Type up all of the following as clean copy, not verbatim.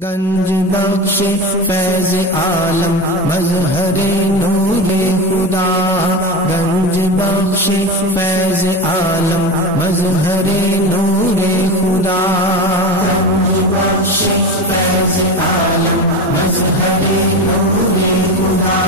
گنج بخش فیض عالم مظہر نور خدا، گنج بخش فیض عالم مظہر نور خدا، گنج بخش فیض عالم مظہر نور خدا،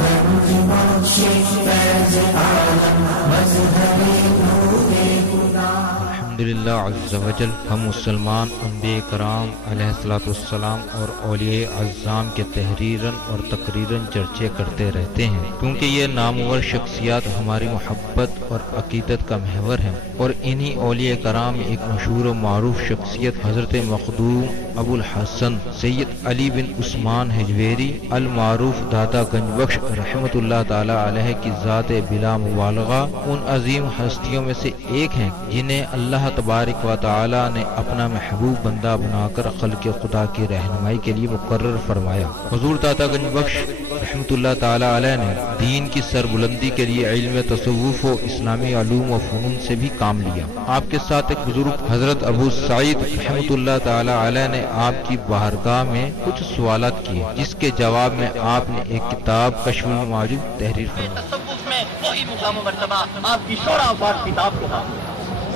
گنج بخش فیض عالم مظہر نور خدا۔ الحمدللہ عز وجل، ہم مسلمان انبیاء کرام علیہ الصلوۃ والسلام اور اولیاء اعظام کے تحریراً اور تقریراً چرچے کرتے رہتے ہیں، کیونکہ یہ نامور شخصیات ہماری محبت اور عقیدت کا محور ہیں، اور انہی اولیاء کرام میں ایک مشہور و معروف شخصیت حضرت مخدوم ابو الحسن سید علی بن عثمان حجویری المعروف داتا گنج بخش رحمۃ اللہ تعالی علیہ کی ذات بلا مبالغہ ان عظیم ہستیوں میں سے ایک ہیں جنہیں اللہ تبارک و تعالی نے اپنا محبوب بندہ بنا کر خلق خدا کی رہنمائی کے لیے مقرر فرمایا۔ حضور داتا گنج بخش رحمۃ اللہ تعالی علیہ نے دین کی سربلندی کے لیے علم تصوف و اسلامی علوم و فنون سے بھی کام لیا۔ آپ کے ساتھ ایک بزرگ حضرت ابو سعید رحمۃ اللہ تعالی علیہ نے آپ کی بارگاہ میں کچھ سوالات کیے، جس کے جواب میں آپ نے ایک کتاب کشف المعجوب تحریر فرمائی۔ تصوف میں وہی مقام و مرتبہ آپ کی شورا آباد کتاب کو تھا۔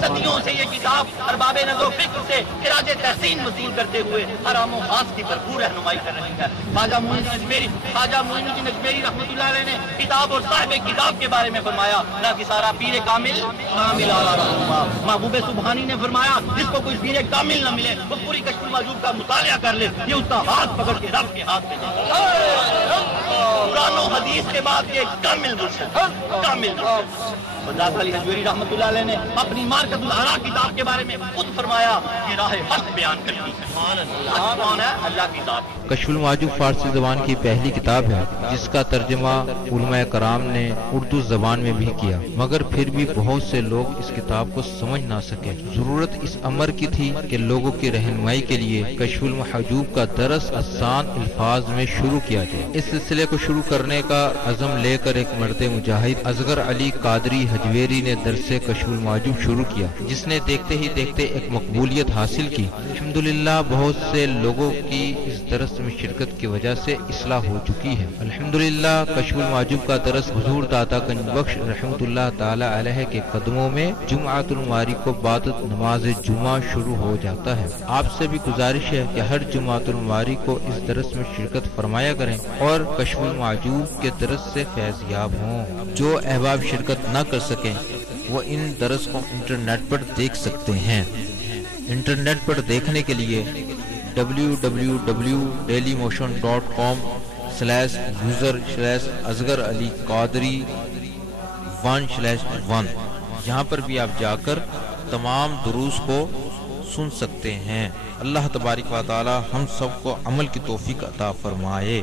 صدیوں سے یہ کتاب ارباب نظر و فکر سے خراج تحسین وصول کرتے ہوئے حرام و خاص کی بھرپور رہنمائی کر رہی ہے۔ خواجہ معین الدین اجمیری رحمۃ اللہ علیہ نے کتاب اور صاحب کتاب کے بارے میں فرمایا، نہ کہ سارا پیر کامل اعلیٰ رہنما۔ محبوب سبحانی نے فرمایا، جس کو کوئی پیر کامل نہ ملے وہ پوری کشف المعجوب کا مطالعہ کر لے، یہ اس کا ہاتھ پکڑ کے رب کے ہاتھ میں دے۔ قرآن و حدیث کے بعد یہ کامل مرشد، کامل مرشد۔ داتا علی حجویری رحمۃ اللہ علیہ نے اپنی مارکت الآراء کتاب کے بارے میں خود فرمایا، یہ راہ حق بیان کرتی ہے۔ حق کون ہے؟ اللہ کی ذات۔ کشف المعجوب فارسی زبان کی پہلی کتاب ہے جس کا ترجمہ علماء کرام نے اردو زبان میں بھی کیا، مگر پھر بھی بہت سے لوگ اس کتاب کو سمجھ نہ سکے۔ ضرورت اس امر کی تھی کہ لوگوں کی رہنمائی کے لیے کشف المحجوب کا درس آسان الفاظ میں شروع کیا جائے۔ اس سلسلے کو شروع کرنے کا عزم لے کر ایک مرد مجاہد اصغر علی قادری حجویری نے درس کشف المعجوب شروع کیا، جس نے دیکھتے ہی دیکھتے ایک مقبولیت حاصل کی۔ الحمدللہ بہت سے لوگوں کی اس درس میں شرکت کی وجہ سے اصلاح ہو چکی ہے۔ الحمدللہ کشف المعجوب کا درس حضور داتا گنج بخش رحمۃ اللہ تعالی علیہ کے قدموں میں جمعۃ المواری کو بعد نماز جمعہ شروع ہو جاتا ہے۔ آپ سے بھی گزارش ہے کہ ہر جمعۃ المواری کو اس درس میں شرکت فرمایا کریں اور کشف المعجوب کے درس سے فیض یاب ہوں۔ جو احباب شرکت نہ کر سکیں وہ ان درس کو انٹرنیٹ پر دیکھ سکتے ہیں۔ انٹرنیٹ پر دیکھنے کے لیے www.dailymotion.com/user/اصغر علی قادری 1/1 یہاں پر بھی آپ جا کر تمام دروس کو سن سکتے ہیں۔ اللہ تبارک و تعالی ہم سب کو عمل کی توفیق عطا فرمائے۔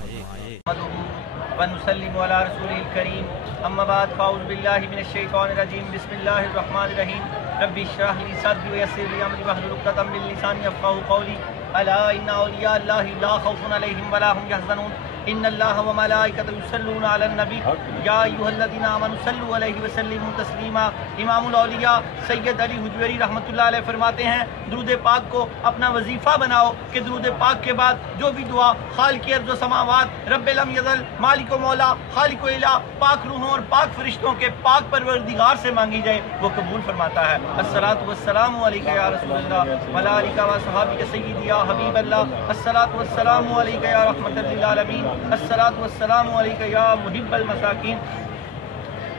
ونسلم علی رسول الکریم، اما بعد فاعوذ باللہ من الشیطان الرجیم، بسم اللہ الرحمن الرحیم، رب اشرح لی صدری ویسر لی امری واحلل عقدۃ من لسانی یفقهوا قولی، الا ان اولیاء اللہ لا خوف علیہم ولا هم یحزنون، ان اللہ وملائکته یصلون علی النبی یا ایھا الذین آمنوا صلوا علیہ وسلموا تسلیما۔ امام الاولیاء سید علی حجویری رحمۃ اللہ علیہ فرماتے ہیں، درود پاک کو اپنا وظیفہ بناؤ کہ درود پاک کے بعد جو بھی دعا خالق ارض و سماوات رب لم یزل مالک و مولا خالق و الہ پاک روحوں اور پاک فرشتوں کے پاک پروردگار سے مانگی جائے وہ قبول فرماتا ہے۔ الصلاۃ والسلام علیک یا رسول اللہ وعلی آلک و صحابک سیدی یا حبیب اللہ، الصلاۃ والسلام علیک یا رحمۃ للعالمین، الصلاۃ والسلام علیک یا محب المساکین،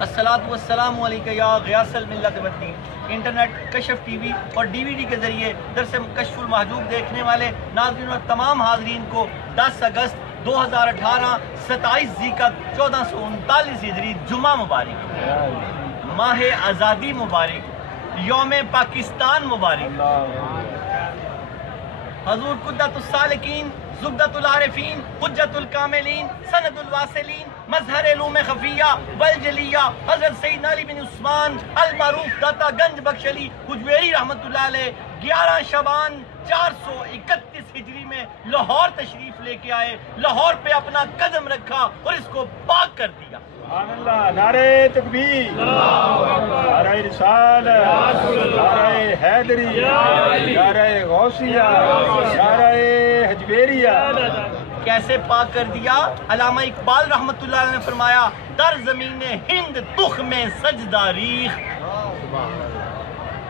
الصلاۃ والسلام علیک یا غیاث الملت والدین۔ انٹرنیٹ، کشف ٹی وی اور ڈی وی ڈی کے ذریعے درس کشف المحجوب دیکھنے والے ناظرین اور تمام حاضرین کو 10 اگست 2018 27 ذیقعد 1439 ہجری جمعہ مبارک، ماہ آزادی مبارک، یوم پاکستان مبارک۔ حضور قدۃ السالکین، زبدۃ العارفین، حجت الکاملین، سند الواصلین، مظہر علوم خفیہ والجلیہ حضرت سیدنا علی بن عثمان المعروف داتا گنج بخش علی حجویری رحمۃ اللہ علیہ 11 شعبان 431 ہجری میں لاہور تشریف لے کے آئے، لاہور پہ اپنا قدم رکھا اور اس کو پاک کر دیا۔ سبحان اللہ، نعرہ تکبیر، نعرہ رسالت، نعرہ حیدری، نعرہ غوثیہ، نعرہ حجویری۔ ایریا کیسے پاک کر دیا؟ علامہ اقبال رحمت اللہ علیہ نے فرمایا در زمین ہند تخم سجدہ ریخ،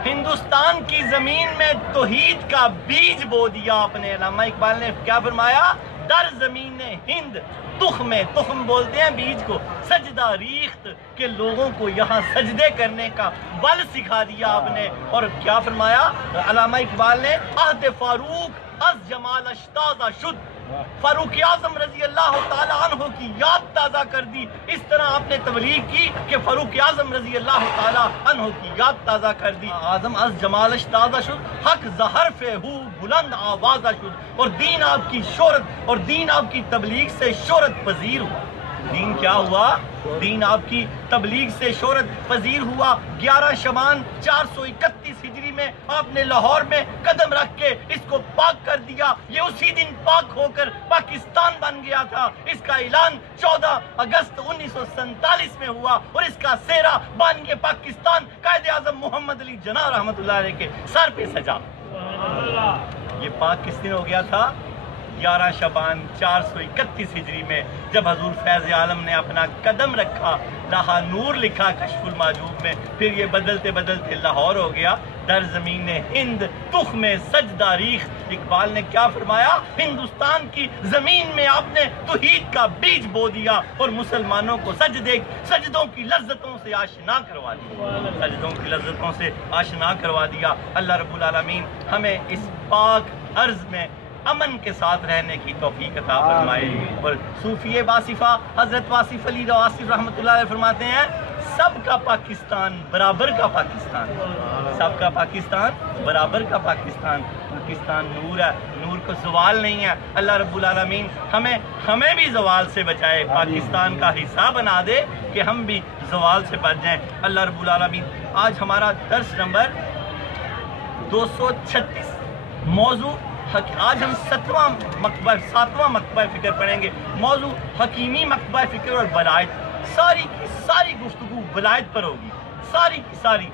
ہندوستان کی زمین میں توحید کا بیج بو دیا آپ نے۔ علامہ اقبال نے کیا فرمایا؟ در زمین ہند تخم بولتے ہیں بیج کو، سجدہ ریخت، کہ لوگوں کو یہاں سجدے کرنے کا بل سکھا دیا آپ نے۔ اور کیا فرمایا علامہ اقبال نے؟ عہد فاروق از جمال اشتازہ شد، فاروق اعظم رضی اللہ تعالیٰ عنہ کی یاد تازہ کر دی۔ اس طرح آپ نے تبلیغ کی کہ فاروق اعظم رضی اللہ تعالیٰ عنہ کی یاد تازہ کر دی۔ اعظم از جمالش تازہ شد، حق زہرف ہو بلند آوازہ شد، اور دین آپ کی شہرت اور دین آپ کی تبلیغ سے شہرت پذیر ہوا۔ دین کیا ہوا؟ دین آپ کی تبلیغ سے شہرت پذیر ہوا۔ 11 شعبان 431 ہجری میں آپ نے لاہور میں قدم رکھ کے اس کو پاک کر دیا۔ یہ اسی دن پاک ہو کر پاکستان بن گیا تھا۔ اس کا اعلان 14 اگست 1947 میں ہوا، اور اس کا سہرا بانی پاکستان قائد اعظم محمد علی جناح رحمت اللہ علیہ کے سر پہ سجا۔ یہ پاک کس دن ہو گیا تھا؟ 11 شعبان 431 ہجری میں، جب حضور فیض عالم نے اپنا قدم رکھا، لاہا نور لکھا کشف المحجوب میں، پھر یہ بدلتے بدلتے لاہور ہو گیا۔ در زمین ہند تخم سجدہ ریخ، اقبال نے کیا فرمایا؟ ہندوستان کی زمین میں آپ نے توحید کا بیج بو دیا اور مسلمانوں کو سجدوں کی لذتوں سے آشنا کروا دیا، سجدوں کی لذتوں سے آشنا کروا دیا۔ اللہ رب العالمین ہمیں اس پاک ارض میں امن کے ساتھ رہنے کی توفیق عطا فرمائے۔ اور صوفی باصفہ حضرت واصف علی واصف رحمت اللہ علیہ فرماتے ہیں، سب کا پاکستان برابر کا پاکستان، سب کا پاکستان برابر کا پاکستان۔ پاکستان نور ہے، نور کو زوال نہیں ہے۔ اللہ رب العالمین ہمیں بھی زوال سے بچائے، پاکستان کا حصہ بنا دے کہ ہم بھی زوال سے بچ جائیں۔ اللہ رب العالمین آج ہمارا درس نمبر 236، موضوع آج ہم 7واں مکتبہ فکر پڑھیں گے۔ موضوع حکیمی مکتبہ فکر اور ولایت۔ ساری کی ساری گفتگو ولایت پر ہوگی، ساری کی ساری۔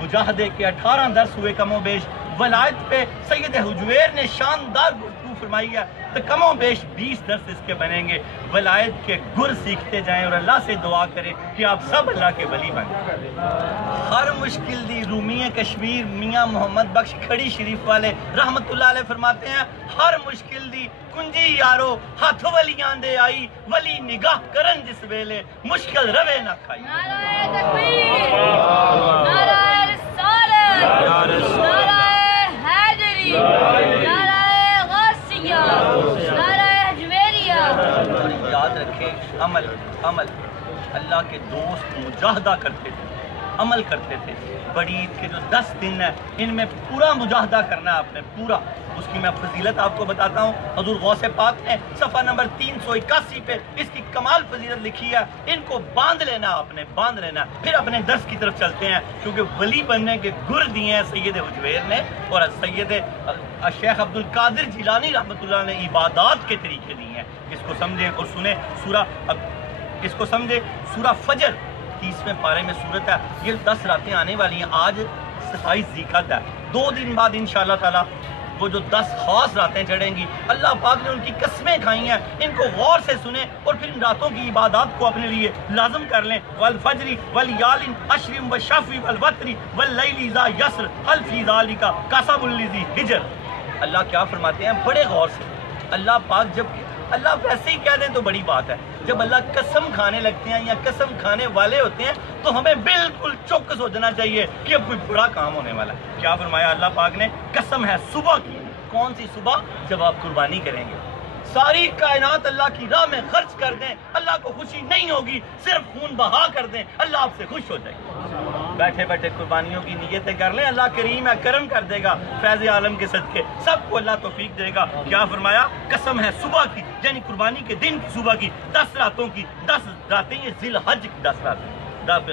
مجاہدے کے 18 درس ہوئے کم و بیش، ولایت پہ سید حجویر نے شاندار گفتگو فرمائی ہے، تو کم و بیش 20 درس اس کے بنیں گے۔ ولایت کے گر سیکھتے جائیں اور اللہ سے دعا کریں کہ آپ سب اللہ کے ولی بن جائیں۔ ہر مشکل دی رومی کشمیر میاں محمد بخش کھڑی شریف والے رحمت اللہ علیہ فرماتے ہیں، ہر مشکل دی کنجی یارو ہاتھ ولیاں دے آئی، ولی نگاہ کرن جس ویلے مشکل روے نہ کھائی۔ نعرہ تکبیر، نعرہ رسالت، نعرہ حیدری، نعرہ غوثیہ، نعرہ حجویریہ۔ یاد رکھیں، عمل اللہ کے دوست مجاہدہ کرتے تھے، عمل کرتے تھے۔ بڑی عید کے جو 10 دن ہیں ان میں پورا مجاہدہ کرنا ہے آپ نے، پورا۔ اس کی میں فضیلت آپ کو بتاتا ہوں۔ حضور غوث پاک نے صفحہ نمبر 381 پہ اس کی کمال فضیلت لکھی ہے۔ ان کو باندھ لینا، آپ نے باندھ لینا۔ پھر اپنے درس کی طرف چلتے ہیں، کیونکہ ولی بننے کے گر دیے ہیں سید حجویر نے، اور سید شیخ عبد القادر جیلانی رحمۃ اللہ نے عبادات کے طریقے دیے ہیں۔ اس کو سمجھیں اور سنیں۔ اس کو سمجھیں، سورہ فجر 30ویں پارے میں صورت ہے، یہ 10 راتیں آنے والی ہیں۔ آج 27 ذیقعدہ ہے، 2 دن بعد انشاءاللہ تعالی وہ جو 10 خاص راتیں چڑھیں گی، اللہ پاک نے ان کی قسمیں کھائی ہیں۔ ان کو غور سے سنیں اور پھر ان راتوں کی عبادات کو اپنے لیے لازم کر لیں۔ والفجر ولیال عشر والشفع والوتر واللیل اذا یسر هل فی ذلک قسم لذی حجر۔ اللہ کیا فرماتے ہیں بڑے غور سے؟ اللہ پاک جب اللہ ویسے ہی کہہ دیں تو بڑی بات ہے، جب اللہ قسم کھانے لگتے ہیں یا قسم کھانے والے ہوتے ہیں تو ہمیں بالکل چوکس ہو جانا چاہیے کہ اب کوئی بڑا کام ہونے والا ہے۔ کیا فرمایا اللہ پاک نے؟ قسم ہے صبح کی۔ کون سی صبح؟ جب آپ قربانی کریں گے، ساری کائنات اللہ کی راہ میں خرچ کر دیں، اللہ کو خوشی نہیں ہوگی، صرف خون بہا کر دیں، اللہ آپ سے خوش ہو جائے گا۔ بیٹھے بیٹھے قربانیوں کی نیتیں کر لیں، اللہ کریم ہے، کرم کر دے گا فیض عالم کے صدقے، سب کو اللہ توفیق دے گا۔ کیا فرمایا؟ قسم ہے صبح کی، یعنی قربانی کے دن کی صبح کی، 10 راتوں کی، 10 راتیں یہ ذی الحج کی 10 راتیں،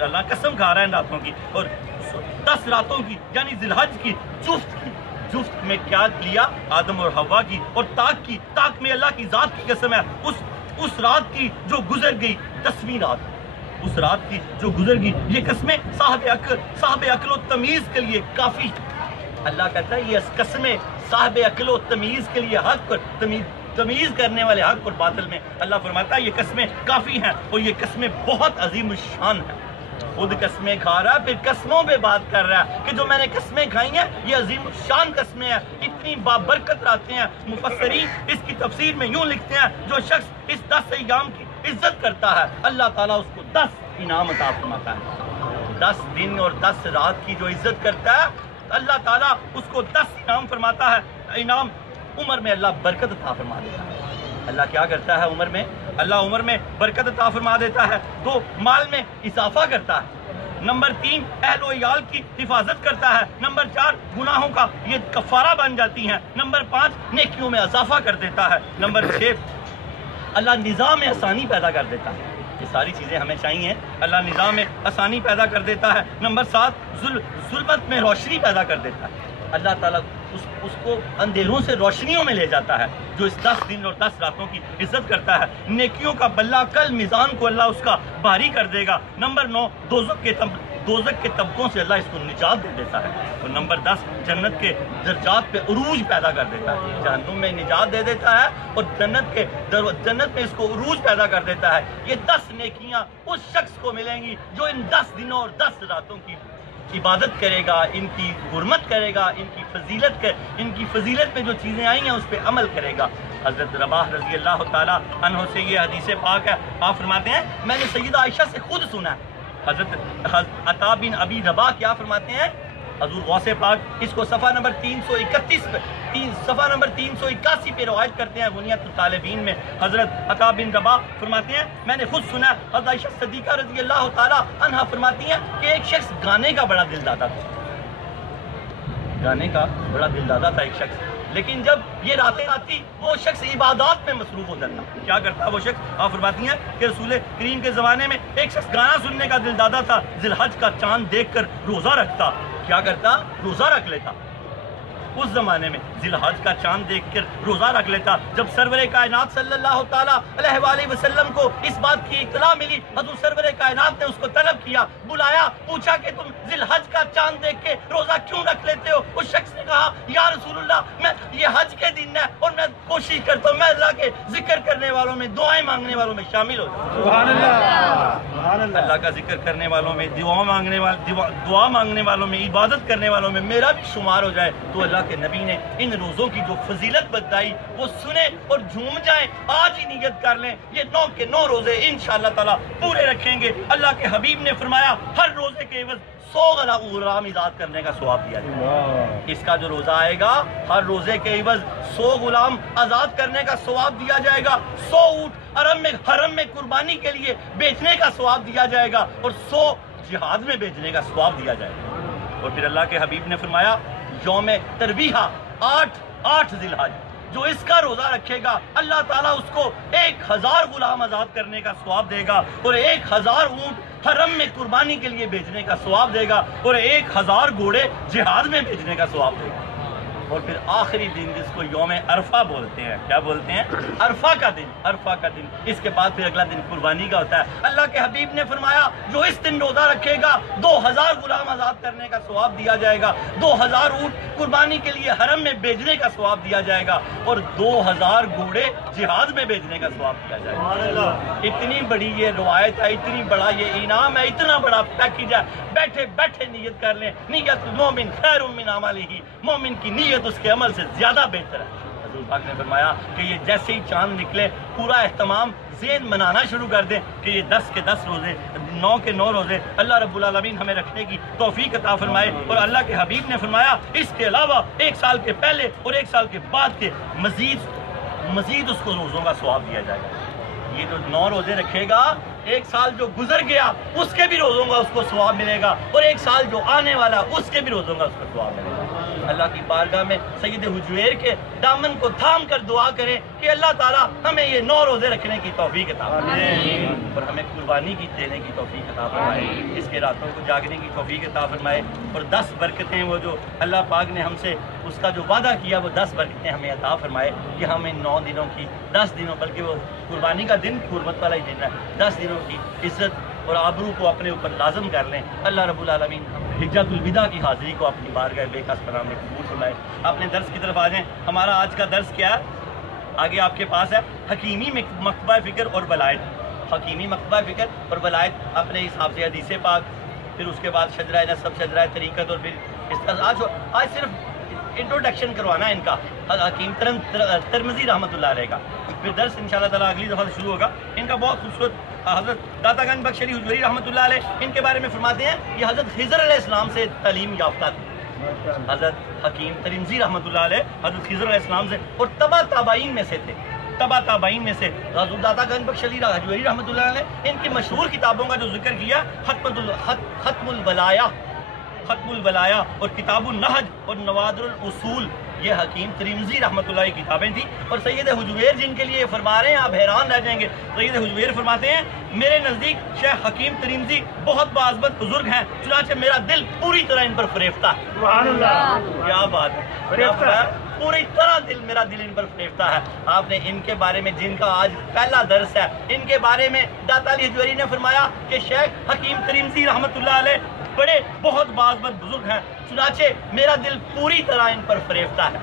اللہ قسم کھا رہا ہے ان راتوں کی، اور 10 راتوں کی یعنی ذی الحج کی جفت میں کیا لیا؟ آدم اور حوا کی، اور تاک میں اللہ کی ذات کی قسم ہے، اس رات کی جو گزر گئی، 10ویں رات، اس رات کی جو گزر گئی، یہ قسمیں صاحب عقل و تمیز کے لیے اللہ کہتا ہے یہ قسمیں صاحب عقل و تمیز کے لیے حق اور تمیز کرنے والے حق اور باطل میں اللہ فرماتا ہے یہ قسمیں کافی ہیں اور یہ قسمیں بہت عظیم الشان ہیں. خود قسمیں کھا رہا ہے پھر قسموں پہ بات کر رہا ہے کہ جو میں نے قسمیں کھائی ہیں یہ عظیم الشان قسمیں ہیں, اتنی بابرکت رہتے ہیں. مفسرین اس کی تفسیر میں یوں لکھتے ہیں جو شخص اس 10 ایام کی عزت کرتا ہے اللہ تعالیٰ اس کو 10 انعام عطا فرماتا ہے. 10 دن اور 10 رات کی جو عزت کرتا ہے اللہ تعالیٰ اس کو 10 انعام فرماتا ہے. انعام عمر میں اللہ برکت عطا فرما دیتا ہے. اللہ کیا کرتا ہے عمر میں؟ اللہ عمر میں برکت عطا فرما دیتا ہے. 2 مال میں اضافہ کرتا ہے. نمبر 3 اہل و عیال کی حفاظت کرتا ہے. نمبر 4 گناہوں کا یہ کفارہ بن جاتی ہیں. نمبر 5 نیکیوں میں اضافہ کر دیتا ہے. نمبر 6 اللہ نظام میں آسانی پیدا کر دیتا ہے. یہ ساری چیزیں ہمیں چاہیے, اللہ نظام میں آسانی پیدا کر دیتا ہے. نمبر 7 ظلمت میں روشنی پیدا کر دیتا ہے. اللہ تعالیٰ اس کو اندھیروں سے روشنیوں میں لے جاتا ہے جو اس 10 دن اور 10 راتوں کی عزت کرتا ہے. نیکیوں کا بلہ کل میزان کو اللہ اس کا بھاری کر دے گا. نمبر 9 دوزخ کے طبقوں سے اللہ اس کو نجات دے دیتا ہے. اور نمبر 10 جنت کے درجات پہ عروج پیدا کر دیتا ہے. جہنم میں نجات دے دیتا ہے اور جنت میں اس کو عروج پیدا کر دیتا ہے. یہ 10 نیکیاں اس شخص کو ملیں گی جو ان 10 دنوں اور 10 راتوں کی عبادت کرے گا, ان کی حرمت کرے گا, ان کی فضیلت پہ جو چیزیں آئی ہیں اس پہ عمل کرے گا. حضرت رباح رضی اللہ تعالیٰ عنہ سے یہ حدیث پاک ہے, آپ فرماتے ہیں میں نے سیدہ عائشہ سے خود سنا ہے. حضرت عطا بن ابی رباح کیا فرماتے ہیں, حضور غوث پاک اس کو صفحہ نمبر 331 پہ صفحہ نمبر 381 پہ روایت کرتے ہیں بنیت الطالبین میں. حضرت عطا بن رباح فرماتے ہیں میں نے خود سنا. حضرت عائشہ صدیقہ رضی اللہ تعالیٰ عنہ فرماتی ہیں کہ ایک شخص گانے کا بڑا دل دادا تھا. گانے کا بڑا دل دادا تھا ایک شخص, لیکن جب یہ راتیں آتی وہ شخص عبادات میں مصروف ہو جاتا. کیا کرتا وہ شخص؟ آپ فرماتی ہیں کہ رسول کریم کے زمانے میں ایک شخص گانا سننے کا دل دادا تھا, ذی الحج کا چاند دیکھ کر روزہ رکھتا. کیا کرتا؟ روزہ رکھ لیتا. اس زمانے میں ذی الحج کا چاند دیکھ کر روزہ رکھ لیتا. جب سرور کائنات صلی اللہ تعالیٰ علیہ وآلہ وسلم کو اس بات کی اطلاع ملی, حضور سرور کائنات نے اس کو طلب کیا, بلایا, پوچھا کہ تم ذی الحج کا چاند دیکھ کے روزہ کیوں رکھ لیتے ہو؟ اس شخص نے کہا یا رسول اللہ میں یہ حج کے دن ہے اور میں کوشش کرتا ہوں میں اللہ کے ذکر کرنے والوں میں, دعائیں مانگنے والوں میں شامل ہو جاؤں. سبحان اللہ. اللہ کا ذکر کرنے والوں میں, دعا مانگنے والوں میں, عبادت کرنے والوں میں میرا بھی شمار ہو جائے. تو اللہ کے نبی نے ان روزوں کی جو فضیلت بتائی وہ سنیں اور جھوم جائیں. آج ہی نیت کر لیں یہ 9 کے 9 روزے انشاءاللہ تعالی پورے رکھیں گے. اللہ کے حبیب نے فرمایا ہر روزے کے عوض 100 غلام آزاد کرنے کا ثواب دیا جائے گا. اس کا جو روزہ آئے گا ہر روزے کے عوض 100 غلام آزاد کرنے کا ثواب دیا جائے گا. 100 اونٹ حرم میں قربانی کے لیے بیچنے کا ثواب دیا جائے گا اور 100 جہاد میں بیچنے کا ثواب دیا جائے گا. اور پھر اللہ کے حبیب نے فرمایا یوم ترویہ 8 ذی الحج جو اس کا روزہ رکھے گا اللہ تعالیٰ اس کو 1000 غلام آزاد کرنے کا ثواب دے گا اور 1000 اونٹ حرم میں قربانی کے لیے بیچنے کا ثواب دے گا اور 1000 گھوڑے جہاد میں بیچنے کا ثواب دے گا. اور پھر آخری دن جس کو یوم عرفہ بولتے ہیں, کیا بولتے ہیں؟ عرفہ کا دن. اس کے بعد پھر اگلا دن قربانی کا ہوتا ہے. اللہ کے حبیب نے فرمایا جو اس دن روزہ رکھے گا 2000 غلام آزاد کرنے کا ثواب دیا جائے گا, 2000 اونٹ قربانی کے لیے حرم میں بیچنے کا ثواب دیا جائے گا اور 2000 گھوڑے جہاد میں بیچنے کا ثواب دیا جائے گا. اتنی بڑی یہ روایت ہے, اتنی بڑا یہ انعام ہے, اتنا بڑا پیکیج ہے. بیٹھے نیت کر لیں. نیت مومن خیر من عملہ, مومن کی نیت اس کے عمل سے زیادہ بہتر ہے. حضور پاک نے فرمایا کہ یہ جیسے ہی چاند نکلے پورا اہتمام ذہن منانا شروع کر دیں کہ یہ 10 کے 10 روزے 9 کے 9 روزے اللہ رب العالمین ہمیں رکھنے کی توفیق عطا فرمائے. اور اللہ کے حبیب نے فرمایا اس کے علاوہ 1 سال کے پہلے اور 1 سال کے بعد کے مزید اس کو روزوں کا ثواب دیا جائے گا. یہ جو 9 روزے رکھے گا 1 سال جو گزر گیا اس کے بھی روزوں کا اس کو ثواب ملے گا اور 1 سال جو آنے والا اس کے بھی روزوں کا اس کو ثواب ملے گا. اللہ کی بارگاہ میں سید حجویر کے دامن کو تھام کر دعا کریں کہ اللہ تعالیٰ ہمیں یہ 9 روزے رکھنے کی توفیق عطا فرمائے اور ہمیں قربانی کی دینے کی توفیق عطا فرمائے. اس کے راتوں کو جاگنے کی توفیق عطا فرمائے اور 10 برکتیں وہ جو اللہ پاک نے ہم سے اس کا جو وعدہ کیا وہ 10 برکتیں ہمیں عطا فرمائے کہ ہم ان 9 دنوں کی 10 دنوں بلکہ وہ قربانی کا دن حرمت والا ہی دن ہے, 10 دنوں کی عزت اور آبرو کو اپنے اوپر لازم کر لیں. اللہ رب العالمین حجۃ الوداع کی حاضری کو اپنی بارگاہ بے کس پناہ میں قبول فرمائے. اپنے درس کی طرف آ جائیں. ہمارا آج کا درس کیا ہے؟ آگے آپ کے پاس ہے حکیمی مکتبہ فکر اور ولایت. حکیمی مکتبہ فکر اور ولایت اپنے حساب سے حدیث پاک، پھر اس کے بعد شجرہ نسب، شجرہ طریقت، اور پھر اس طرح آج صرف انٹروڈکشن کروانا ہے ان کا حکیم ترمذی رحمۃ اللہ علیہ کا. پھر درس انشاءاللہ تعالیٰ اگلی دفعہ سے شروع ہوگا. ان کا بہت خوبصورت حضرت داتا گنج بخش علی حجویری رحمۃ اللہ علیہ ان کے بارے میں فرماتے ہیں یہ حضرت خضر علیہ السلام سے تعلیم یافتہ تھے. حضرت حکیم ترمذی رحمۃ اللہ علیہ حضرت خضر علیہ السلام سے اور تبع تابعین میں سے تھے. تبع تابعین میں سے حضرت داتا گنج بخش علی حجویری رحمۃ اللہ علیہ ان کی مشہور کتابوں کا جو ذکر کیا ختم الولایا اور کتاب النہج اور نوادر الاصول، یہ حکیم ترمذی رحمۃ اللہ کی کتابیں تھیں. اور سید حجویر جن کے لیے فرما رہے ہیں آپ حیران رہ جائیں گے. سید حجویر فرماتے ہیں میرے نزدیک شیخ حکیم ترمذی بہت باعزت بزرگ ہیں، چنانچہ میرا دل پوری طرح ان پر فریفتہ ہے. سبحان اللہ، کیا بات ہے، پوری طرح میرا دل ان پر فریفتہ ہے. آپ نے ان کے بارے میں جن کا آج پہلا درس ہے ان کے بارے میں داتا علی حجویری نے فرمایا کہ شیخ حکیم ترمذی رحمۃ اللہ علیہ بڑے بہت باعزت بزرگ ہیں، چنانچہ میرا دل پوری طرح ان پر فریفتہ ہے.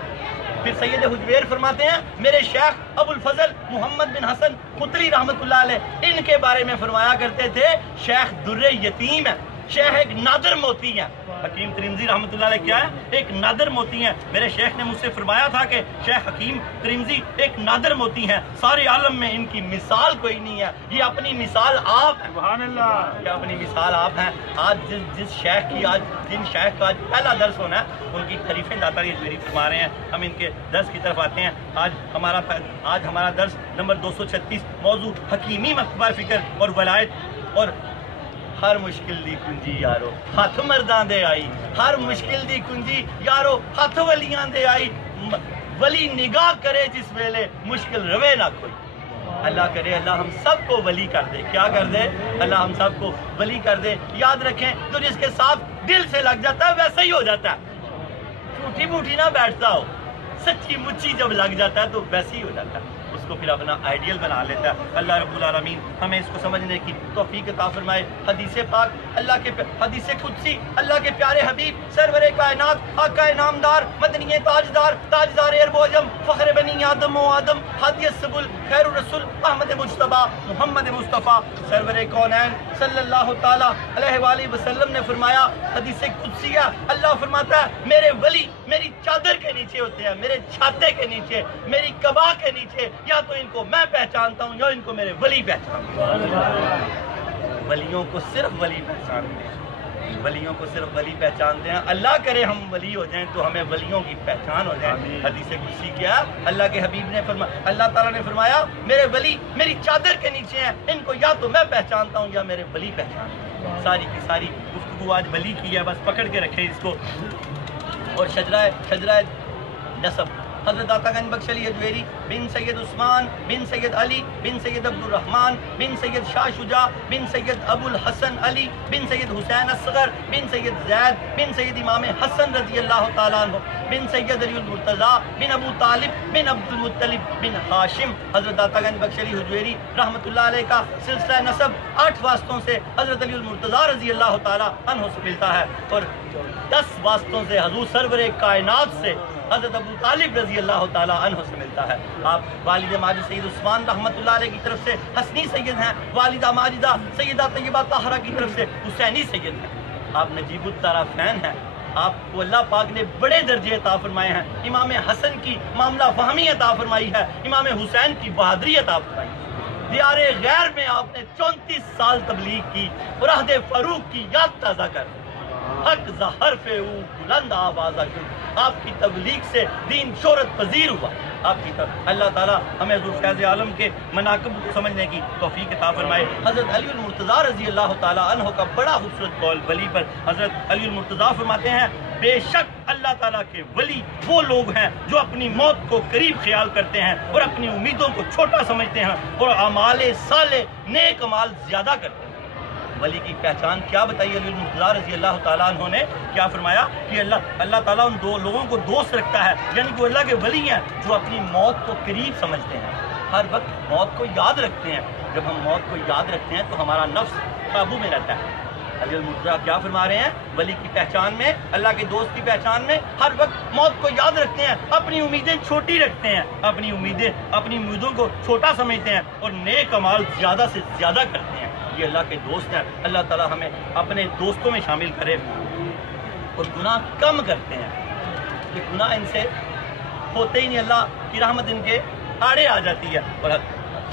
پھر سید حجویر فرماتے ہیں میرے شیخ ابو الفضل محمد بن حسن قطری رحمۃ اللہ علیہ ان کے بارے میں فرمایا کرتے تھے شیخ در یتیم ہے، شیخ ایک نادر موتی ہیں. حکیم ترمذی رحمۃ اللہ علیہ کیا ہے؟ ایک نادر موتی ہیں. میرے شیخ نے مجھ سے فرمایا تھا کہ شیخ حکیم ترمذی ایک نادر موتی ہیں، سارے عالم میں ان کی مثال کوئی نہیں ہے، یہ اپنی مثال آپ ہیں. سبحان اللہ، یہ اپنی مثال آپ ہیں. آج جن شیخ کا آج پہلا درس ہونا ہے ان کی تعریفیں داتا علی حجویری فرما رہے ہیں. ہم ان کے درس کی طرف آتے ہیں. آج ہمارا درس نمبر 236، موضوع حکیمی مکتبہ فکر اور ولایت. اور ہر مشکل دی کنجی یارو ہاتھ مرداں دے آئی، ہر مشکل دی کنجی یارو ہاتھ ولیاں دے آئی. ولی نگاہ کرے جس ویلے مشکل روے نہ کوئی. اللہ کرے اللہ ہم سب کو ولی کر دے. کیا کر دے؟ اللہ ہم سب کو ولی کر دے. یاد رکھیں تو جس کے ساتھ دل سے لگ جاتا ہے ویسا ہی ہو جاتا ہے. جھوٹی موٹی نہ بیٹھتا ہو، سچی مچی جب لگ جاتا ہے تو ویسے ہی ہو جاتا ہے، اس کو پھر اپنا آئیڈیل بنا لیتا ہے. اللہ رب العالمین ہمیں اس کو سمجھنے کی توفیق عطا فرمائے. حدیث پاک حدیث قدسی اللہ کے پیارے حبیب سرور کائنات آقا نامدار مدنی تاجدار عرب و عجم فخر بنی آدم و آدم ہادی السبل خیر الرسول احمد مجتبیٰ محمد مصطفیٰ سرور کونین صلی اللہ تعالیٰ علیہ وآلہ وسلم نے فرمایا حدیث قدسیہ اللہ فرماتا ہے میرے ولی میری چادر کے نیچے ہوتے ہیں، میرے چھاتے کے نیچے، میری قبا کے نیچے. یا تو ان کو میں پہچانتا ہوں یا ان کو میرے ولی پہچانتے ہیں. ولیوں کو صرف ولی پہچانتے ہیں، ولیوں کو صرف ولی پہچانتے ہیں. اللہ کرے ہم ولی ہو جائیں تو ہمیں ولیوں کی پہچان ہو جائے. حدیث قدسی کیا اللہ کے حبیب نے فرمایا، اللہ تعالیٰ نے فرمایا میرے ولی میری چادر کے نیچے ہیں، ان کو یا تو میں پہچانتا ہوں یا میرے ولی پہچانتے ہیں. ساری کی ساری گفتگو آج ولی کی ہے، بس پکڑ کے رکھے اس کو. اور شجرہ نسب حضرت داتا گنج بخش علی حجویری بن سید عثمان بن سید علی بن سید عبد الرحمن بن سید شاہ شجاع بن سید ابو الحسن علی بن سید حسین اصغر بن سید زید بن سید امام حسن رضی اللہ تعالیٰ عنہ بن سید علی المرتضیٰ بن ابو طالب بن عبد المطلب بن ہاشم. حضرت داتا گنج بخش علی حجویری رحمۃ اللہ علیہ کا سلسلہ نسب 8 واسطوں سے حضرت علی المرتضیٰ رضی اللہ تعالیٰ عنہ سے ملتا ہے اور 10 واسطوں سے حضور سرور کائنات سے حضرت ابو طالب رضی اللہ تعالیٰ عنہ سے ملتا ہے. آپ والد ماجد سید عثمان رحمۃ اللہ علیہ کی طرف سے حسنی سید ہیں، والدہ ماجدہ سیدہ طیبہ طاہرہ کی طرف سے حسینی سید ہیں. آپ نجیب الطرفین ہیں، آپ کو اللہ پاک نے بڑے درجے عطا فرمائے ہیں. امام حسن کی معاملہ فہمی عطا فرمائی ہے، امام حسین کی بہادری عطا فرمائی ہے. دیار غیر میں آپ نے 34 سال تبلیغ کی اور عہد فاروق کی یاد تازہ کر حق ظہر پہ بلند آوازہ کیوں. آپ کی تبلیغ سے دین شہرت پذیر ہوا. آپ کی اللہ تعالیٰ ہمیں حضور فیض عالم کے مناقب کو سمجھنے کی توفیق عطا فرمائے. حضرت علی المرتضیٰ رضی اللہ تعالیٰ عنہ کا بڑا خوبصورت قول ولی پر حضرت علی المرتضیٰ فرماتے ہیں بے شک اللہ تعالیٰ کے ولی وہ لوگ ہیں جو اپنی موت کو قریب خیال کرتے ہیں اور اپنی امیدوں کو چھوٹا سمجھتے ہیں اور اعمال صالح نیک اعمال زیادہ کرتے ہیں. ولی کی پہچان کیا بتائی علی المرتضیٰ رضی اللہ تعالیٰ عنہ نے؟ کیا فرمایا کہ اللہ تعالیٰ ان 2 لوگوں کو دوست رکھتا ہے، یعنی کہ وہ اللہ کے ولی ہیں جو اپنی موت کو قریب سمجھتے ہیں. ہر وقت موت کو یاد رکھتے ہیں. جب ہم موت کو یاد رکھتے ہیں تو ہمارا نفس قابو میں رہتا ہے. علی المرتضیٰ کیا فرما رہے ہیں؟ ولی کی پہچان میں، اللہ کے دوست کی پہچان میں ہر وقت موت کو یاد رکھتے ہیں، اپنی امیدیں چھوٹی رکھتے ہیں، اپنی امیدوں کو چھوٹا سمجھتے ہیں اور نیک اعمال زیادہ سے زیادہ کرتے ہیں. یہ اللہ کے دوست ہیں. اللہ تعالی ہمیں اپنے دوستوں میں شامل کرے. اور گناہ کم کرتے ہیں کہ گناہ ان سے ہوتے ہی نہیں، اللہ کی رحمت ان کے آڑے آ جاتی ہے. اور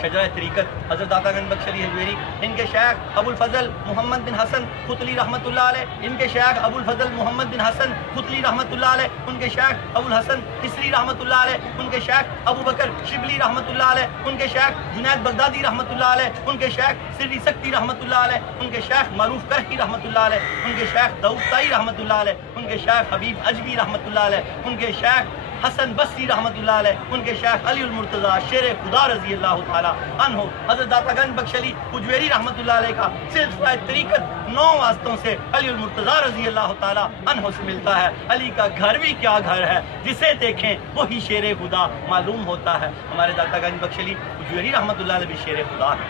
شجرہ طریقت حضرت داتا گنج بخش علی حجویری، ان کے شیخ ابو الفضل محمد بن حسن ختلی رحمۃ اللہ علیہ، ان کے شیخ ابو الفضل محمد بن حسن ختلی رحمۃ اللہ علیہ، ان کے شیخ ابو الحسن حسری رحمۃ اللہ علیہ، ان کے شیخ ابو بکر شبلی رحمۃ اللہ علیہ، ان کے شیخ جنید بغدادی رحمۃ اللہ علیہ، ان کے شیخ سری سکتی رحمۃ اللہ علیہ، ان کے شیخ معروف کرکی رحمۃ اللہ علیہ، ان کے شیخ داؤد طائی رحمۃ اللہ علیہ، ان کے شیخ حبیب اجوی رحمۃ اللہ علیہ، ان کے شیخ حسن بصری رحمۃ اللہ علیہ، ان کے شیخ علی المرتضیٰ شیر خدا رضی اللہ تعالیٰ عنہ، حضرت داتا گنج بخش علی حجویری رحمۃ اللہ علیہ کا سلسلہ طریقت 9 واسطوں سے علی المرتضیٰ رضی اللہ تعالیٰ عنہ سے ملتا ہے. علی کا گھر بھی کیا گھر ہے، جسے دیکھیں وہی شیر خدا معلوم ہوتا ہے. ہمارے داتا گنج بخش علی حجویری رحمۃ اللہ علیہ بھی شیر خدا ہے.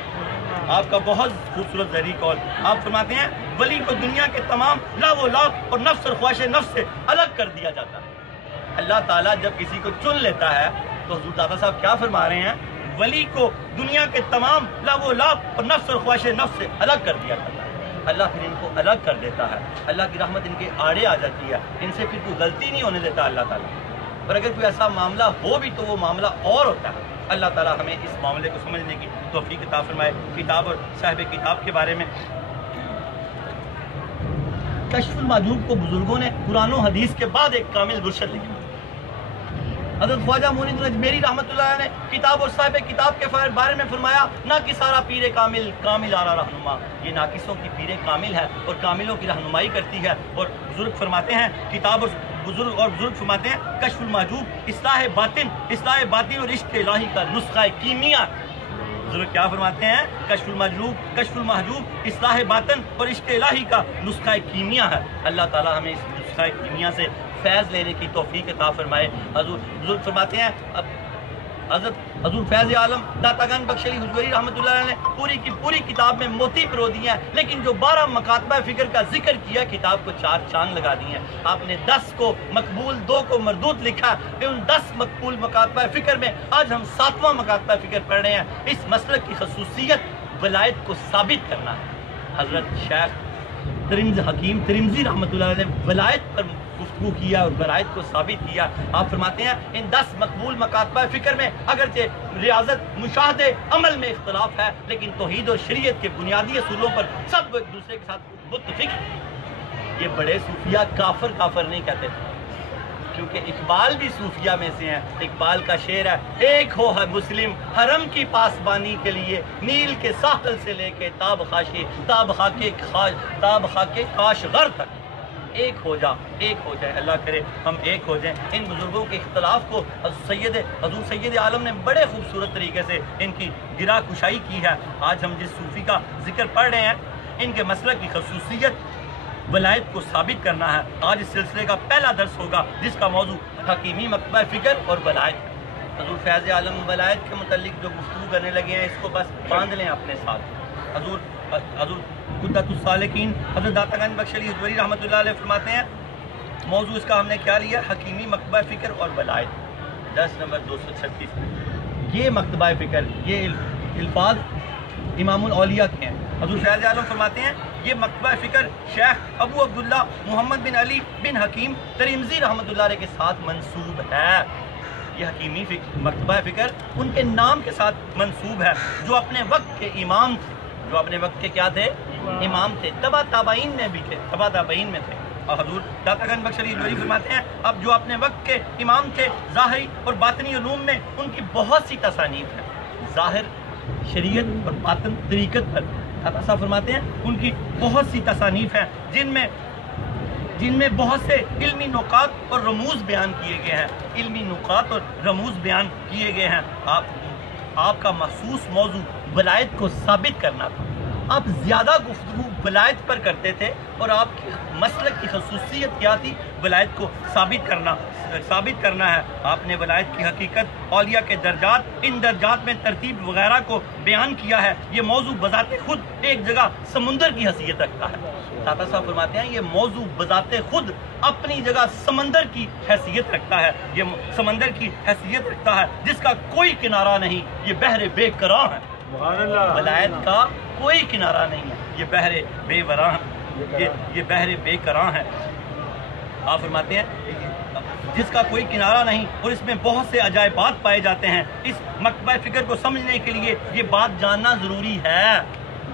آپ کا بہت خوبصورت ذہنی قول. آپ فرماتے ہیں ولی کو دنیا کے تمام لاو و لاب اور نفس اور خواہش نفس سے الگ کر دیا جاتا ہے. اللہ تعالیٰ جب کسی کو چن لیتا ہے تو حضور داتا صاحب کیا فرما رہے ہیں؟ ولی کو دنیا کے تمام لاو و لاب اور نفس اور خواہش نفس سے الگ کر دیا جاتا ہے. اللہ پھر ان کو الگ کر دیتا ہے. اللہ کی رحمت ان کے آڑے آ جاتی ہے. ان سے پھر کوئی غلطی نہیں ہونے دیتا اللہ تعالیٰ. اور اگر کوئی ایسا معاملہ ہو بھی تو وہ معاملہ اور ہوتا ہے. اللہ تعالیٰ ہمیں اس معاملے کو سمجھنے کی توفیق عطا فرمائے. کتاب اور صاحب کتاب کے بارے میں کشف المحجوب کو بزرگوں نے قرآن و حدیث کے بعد ایک کامل گلشن لکھی. حضرت خواجہ معین اجمیری رحمۃ اللہ علیہ نے کتاب اور صاحب کتاب کے بارے میں فرمایا، نہ کہ سارا پیر کامل کامل آرا رہنما، یہ ناقصوں کی پیر کامل ہے اور کاملوں کی رہنمائی کرتی ہے. اور بزرگ فرماتے ہیں کتاب اور بزرگ فرماتے ہیں کشف المحجوب اصلاح باطن اور عشق الہی کا نسخہ کیمیا. بزرگ کیا فرماتے ہیں؟ کشف المحجوب اصلاح باطن اور عشق الہی کا نسخہ کیمیا ہے. اللہ تعالیٰ ہمیں اس نسخہ کیمیا سے فیض لینے کی توفیق عطا فرمائے. حضور بزرگ فرماتے ہیں حضور فیض عالم داتا گنج بخش علی حجویری رحمۃ اللہ علیہ نے پوری کی پوری کتاب میں موتی پرو دی ہیں، لیکن جو 12 مکاتبہ فکر کا ذکر کیا کتاب کو 4 چاند لگا دی ہیں. آپ نے 10 کو مقبول 2 کو مردود لکھا. پھر ان 10 مقبول مکاتبہ فکر میں آج ہم 7واں مکاتبہ فکر پڑھ رہے ہیں. اس مسلک کی خصوصیت ولایت کو ثابت کرنا ہے. حضرت شیخ حکیم ترمذی رحمۃ اللہ علیہ نے ولایت پر گفتگو کیا اور ولایت کو ثابت کیا. آپ فرماتے ہیں ان 10 مقبول مکاتبہ فکر میں اگرچہ ریاضت مشاہدے عمل میں اختلاف ہے، لیکن توحید اور شریعت کے بنیادی اصولوں پر سب ایک دوسرے کے ساتھ متفق. یہ بڑے صوفیہ کافر نہیں کہتے، کیونکہ اقبال بھی صوفیہ میں سے ہیں. اقبال کا شعر ہے، ایک ہو ہے مسلم حرم کی پاسبانی کے لیے، نیل کے ساحل سے لے کے تاب خاکے کاشغر تک. ایک ہو جائے اللہ کرے ہم ایک ہو جائیں. ان بزرگوں کے اختلاف کو حضور سید عالم نے بڑے خوبصورت طریقے سے ان کی گرہ کشائی کی ہے. آج ہم جس صوفی کا ذکر پڑھ رہے ہیں ان کے مسلک کی خصوصیت ولایت کو ثابت کرنا ہے. آج اس سلسلے کا پہلا درس ہوگا جس کا موضوع حکیمی مکتبہ فکر اور ولایت ہے. حضور فیض عالم ولایت کے متعلق جو گفتگو کرنے لگے ہیں اس کو بس باندھ لیں اپنے ساتھ. حضور قدت السالکین حضرت داتا گنج بخش علی حجویری رحمۃ اللہ علیہ فرماتے ہیں موضوع اس کا ہم نے کیا لیا؟ حکیمی مکتبہ فکر اور ولایت. درس نمبر 236. یہ مکتبہ فکر یہ الفاظ امام الاولیاء کے ہیں. حضور فیض عالم فرماتے ہیں یہ مکتبہ فکر شیخ ابو عبداللہ محمد بن علی بن حکیم ترمذی رحمۃ اللہ علیہ کے ساتھ منسوب ہے. یہ حکیمی مکتبہ فکر ان کے نام کے ساتھ منسوب ہے جو اپنے وقت کے امام تھے. جو اپنے وقت کے کیا تھے؟ امام تھے. تبع تابعین میں بھی تھے، تبع تابعین میں تھے. اور حضور داتا گنج بخش علی حجویری فرماتے ہیں اب جو اپنے وقت کے امام تھے ظاہری اور باطنی علوم میں ان کی بہت سی تصانیف ہیں. ظاہر شریعت اور باطن طریقت پر داتا صاحب فرماتے ہیں ان کی بہت سی تصانیف ہیں جن میں بہت سے علمی نکات اور رموز بیان کیے گئے ہیں. علمی نکات اور رموز بیان کیے گئے ہیں. آپ کا مخصوص موضوع ولایت کو ثابت کرنا تھا. آپ زیادہ گفتگو ولایت پر کرتے تھے اور آپ کی مسلک کی خصوصیت کیا تھی؟ ولایت کو ثابت کرنا ہے۔ آپ نے ولایت کی حقیقت، اولیاء کے درجات، ان درجات میں ترتیب وغیرہ کو بیان کیا ہے۔ یہ موضوع بذات خود ایک جگہ سمندر کی حیثیت رکھتا ہے۔ داتا صاحب فرماتے ہیں یہ موضوع بذات خود اپنی جگہ سمندر کی حیثیت رکھتا ہے، یہ سمندر کی حیثیت رکھتا ہے جس کا کوئی کنارہ نہیں، یہ بحر بے کراں ہے۔ ولایت کا کوئی کنارہ نہیں ہے، یہ بحر بے وراں ہے، یہ بحر بے کراں ہے۔ آپ فرماتے ہیں جس کا کوئی کنارہ نہیں اور اس میں بہت سے عجائبات پائے جاتے ہیں۔ اس مکتبہ فکر کو سمجھنے کے لیے یہ بات جاننا ضروری ہے۔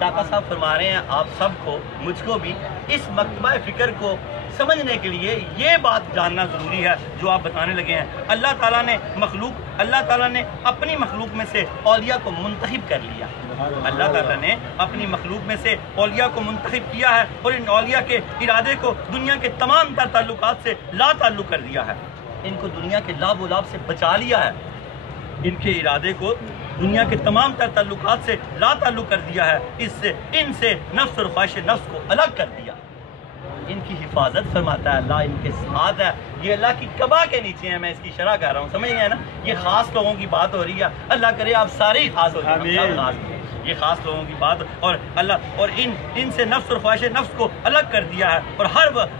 داتا صاحب فرما رہے ہیں آپ سب کو، مجھ کو بھی، اس مکتبہ فکر کو سمجھنے کے لیے یہ بات جاننا ضروری ہے جو آپ بتانے لگے ہیں۔ اللہ تعالیٰ نے اپنی مخلوق میں سے اولیاء کو منتخب کر لیا۔ اللہ تعالیٰ نے اپنی مخلوق میں سے اولیاء کو منتخب کیا ہے اور ان اولیاء کے ارادے کو دنیا کے تمام تر تعلقات سے لا تعلق کر دیا ہے۔ ان کو دنیا کے لاب و لاب سے بچا لیا ہے، ان کے ارادے کو دنیا کے تمام تر تعلقات سے لا تعلق کر دیا ہے، ان سے نفس اور خواہش نفس کو الگ کر دیا۔ ان کی حفاظت فرماتا ہے اللہ، ان کے ساتھ ہے۔ یہ اللہ کی قبا کے نیچے ہیں، میں اس کی شرح کر رہا ہوں، سمجھ گئے نا؟ یہ خاص لوگوں کی بات ہو رہی ہے، اللہ کرے آپ سارے ہی خاص ہو جائیں، یہ خاص لوگوں کی بات، اور اللہ اور ان سے نفس اور خواہش نفس کو الگ کر دیا ہے اور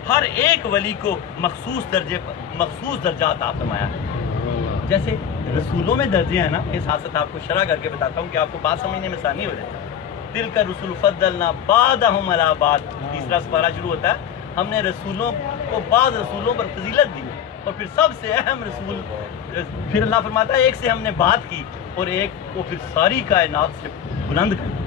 ہر ایک ولی کو مخصوص درجات عطا فرمایا ہے۔ جیسے رسولوں میں درجے ہیں نا، اس ساتھ ساتھ آپ کو شرح کر کے بتاتا ہوں کہ آپ کو بات سمجھنے میں آسانی ہو جائے۔ دل کا رسول فضلنا بعدہم علی بعض، تیسرا سپارہ شروع ہوتا ہے، ہم نے رسولوں کو بعض رسولوں پر فضیلت دی اور پھر سب سے اہم رسول، پھر اللہ فرماتا ہے ایک سے ہم نے بات کی اور ایک کو پھر ساری کائنات سے بلند کر دیا۔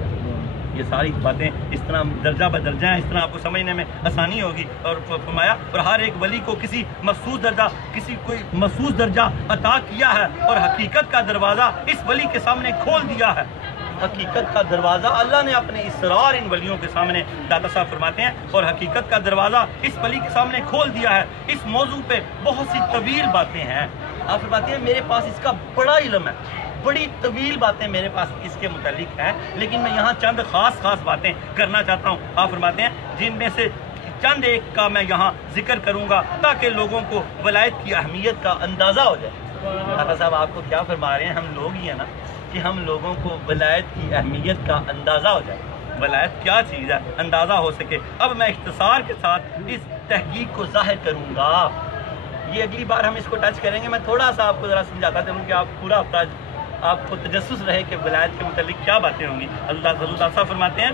یہ ساری باتیں اس طرح درجہ بدرجہ ہیں، اس طرح آپ کو سمجھنے میں آسانی ہوگی۔ اور فرمایا اور ہر ایک ولی کو کسی کوئی مخصوص درجہ عطا کیا ہے اور حقیقت کا دروازہ اس ولی کے سامنے کھول دیا ہے۔ حقیقت کا دروازہ اللہ نے اپنے اسرار ان ولیوں کے سامنے، داتا صاحب فرماتے ہیں، اور حقیقت کا دروازہ اس ولی کے سامنے کھول دیا ہے۔ اس موضوع پہ بہت سی طویل باتیں ہیں۔ آپ فرماتے ہیں میرے پاس اس کا بڑا علم ہے، بڑی طویل باتیں میرے پاس اس کے متعلق ہیں، لیکن میں یہاں چند خاص باتیں کرنا چاہتا ہوں۔ آپ فرماتے ہیں جن میں سے چند ایک کا میں یہاں ذکر کروں گا تاکہ لوگوں کو ولایت کی اہمیت کا اندازہ ہو جائے۔ داتا صاحب آپ کو کیا فرما رہے ہیں؟ ہم لوگ ہی ہیں نا کہ ہم لوگوں کو ولایت کی اہمیت کا اندازہ ہو جائے، ولایت کیا چیز ہے اندازہ ہو سکے۔ اب میں اختصار کے ساتھ اس تحقیق کو ظاہر کروں گا، یہ اگلی بار ہم اس کو ٹچ کریں گے۔ میں تھوڑا سا آپ کو ذرا سمجھاتا چلوں کہ آپ پورا ہفتہ آپ کو تجسس رہے کہ ولایت کے متعلق کیا باتیں ہوں گی۔ اللہ صاحب فرماتے ہیں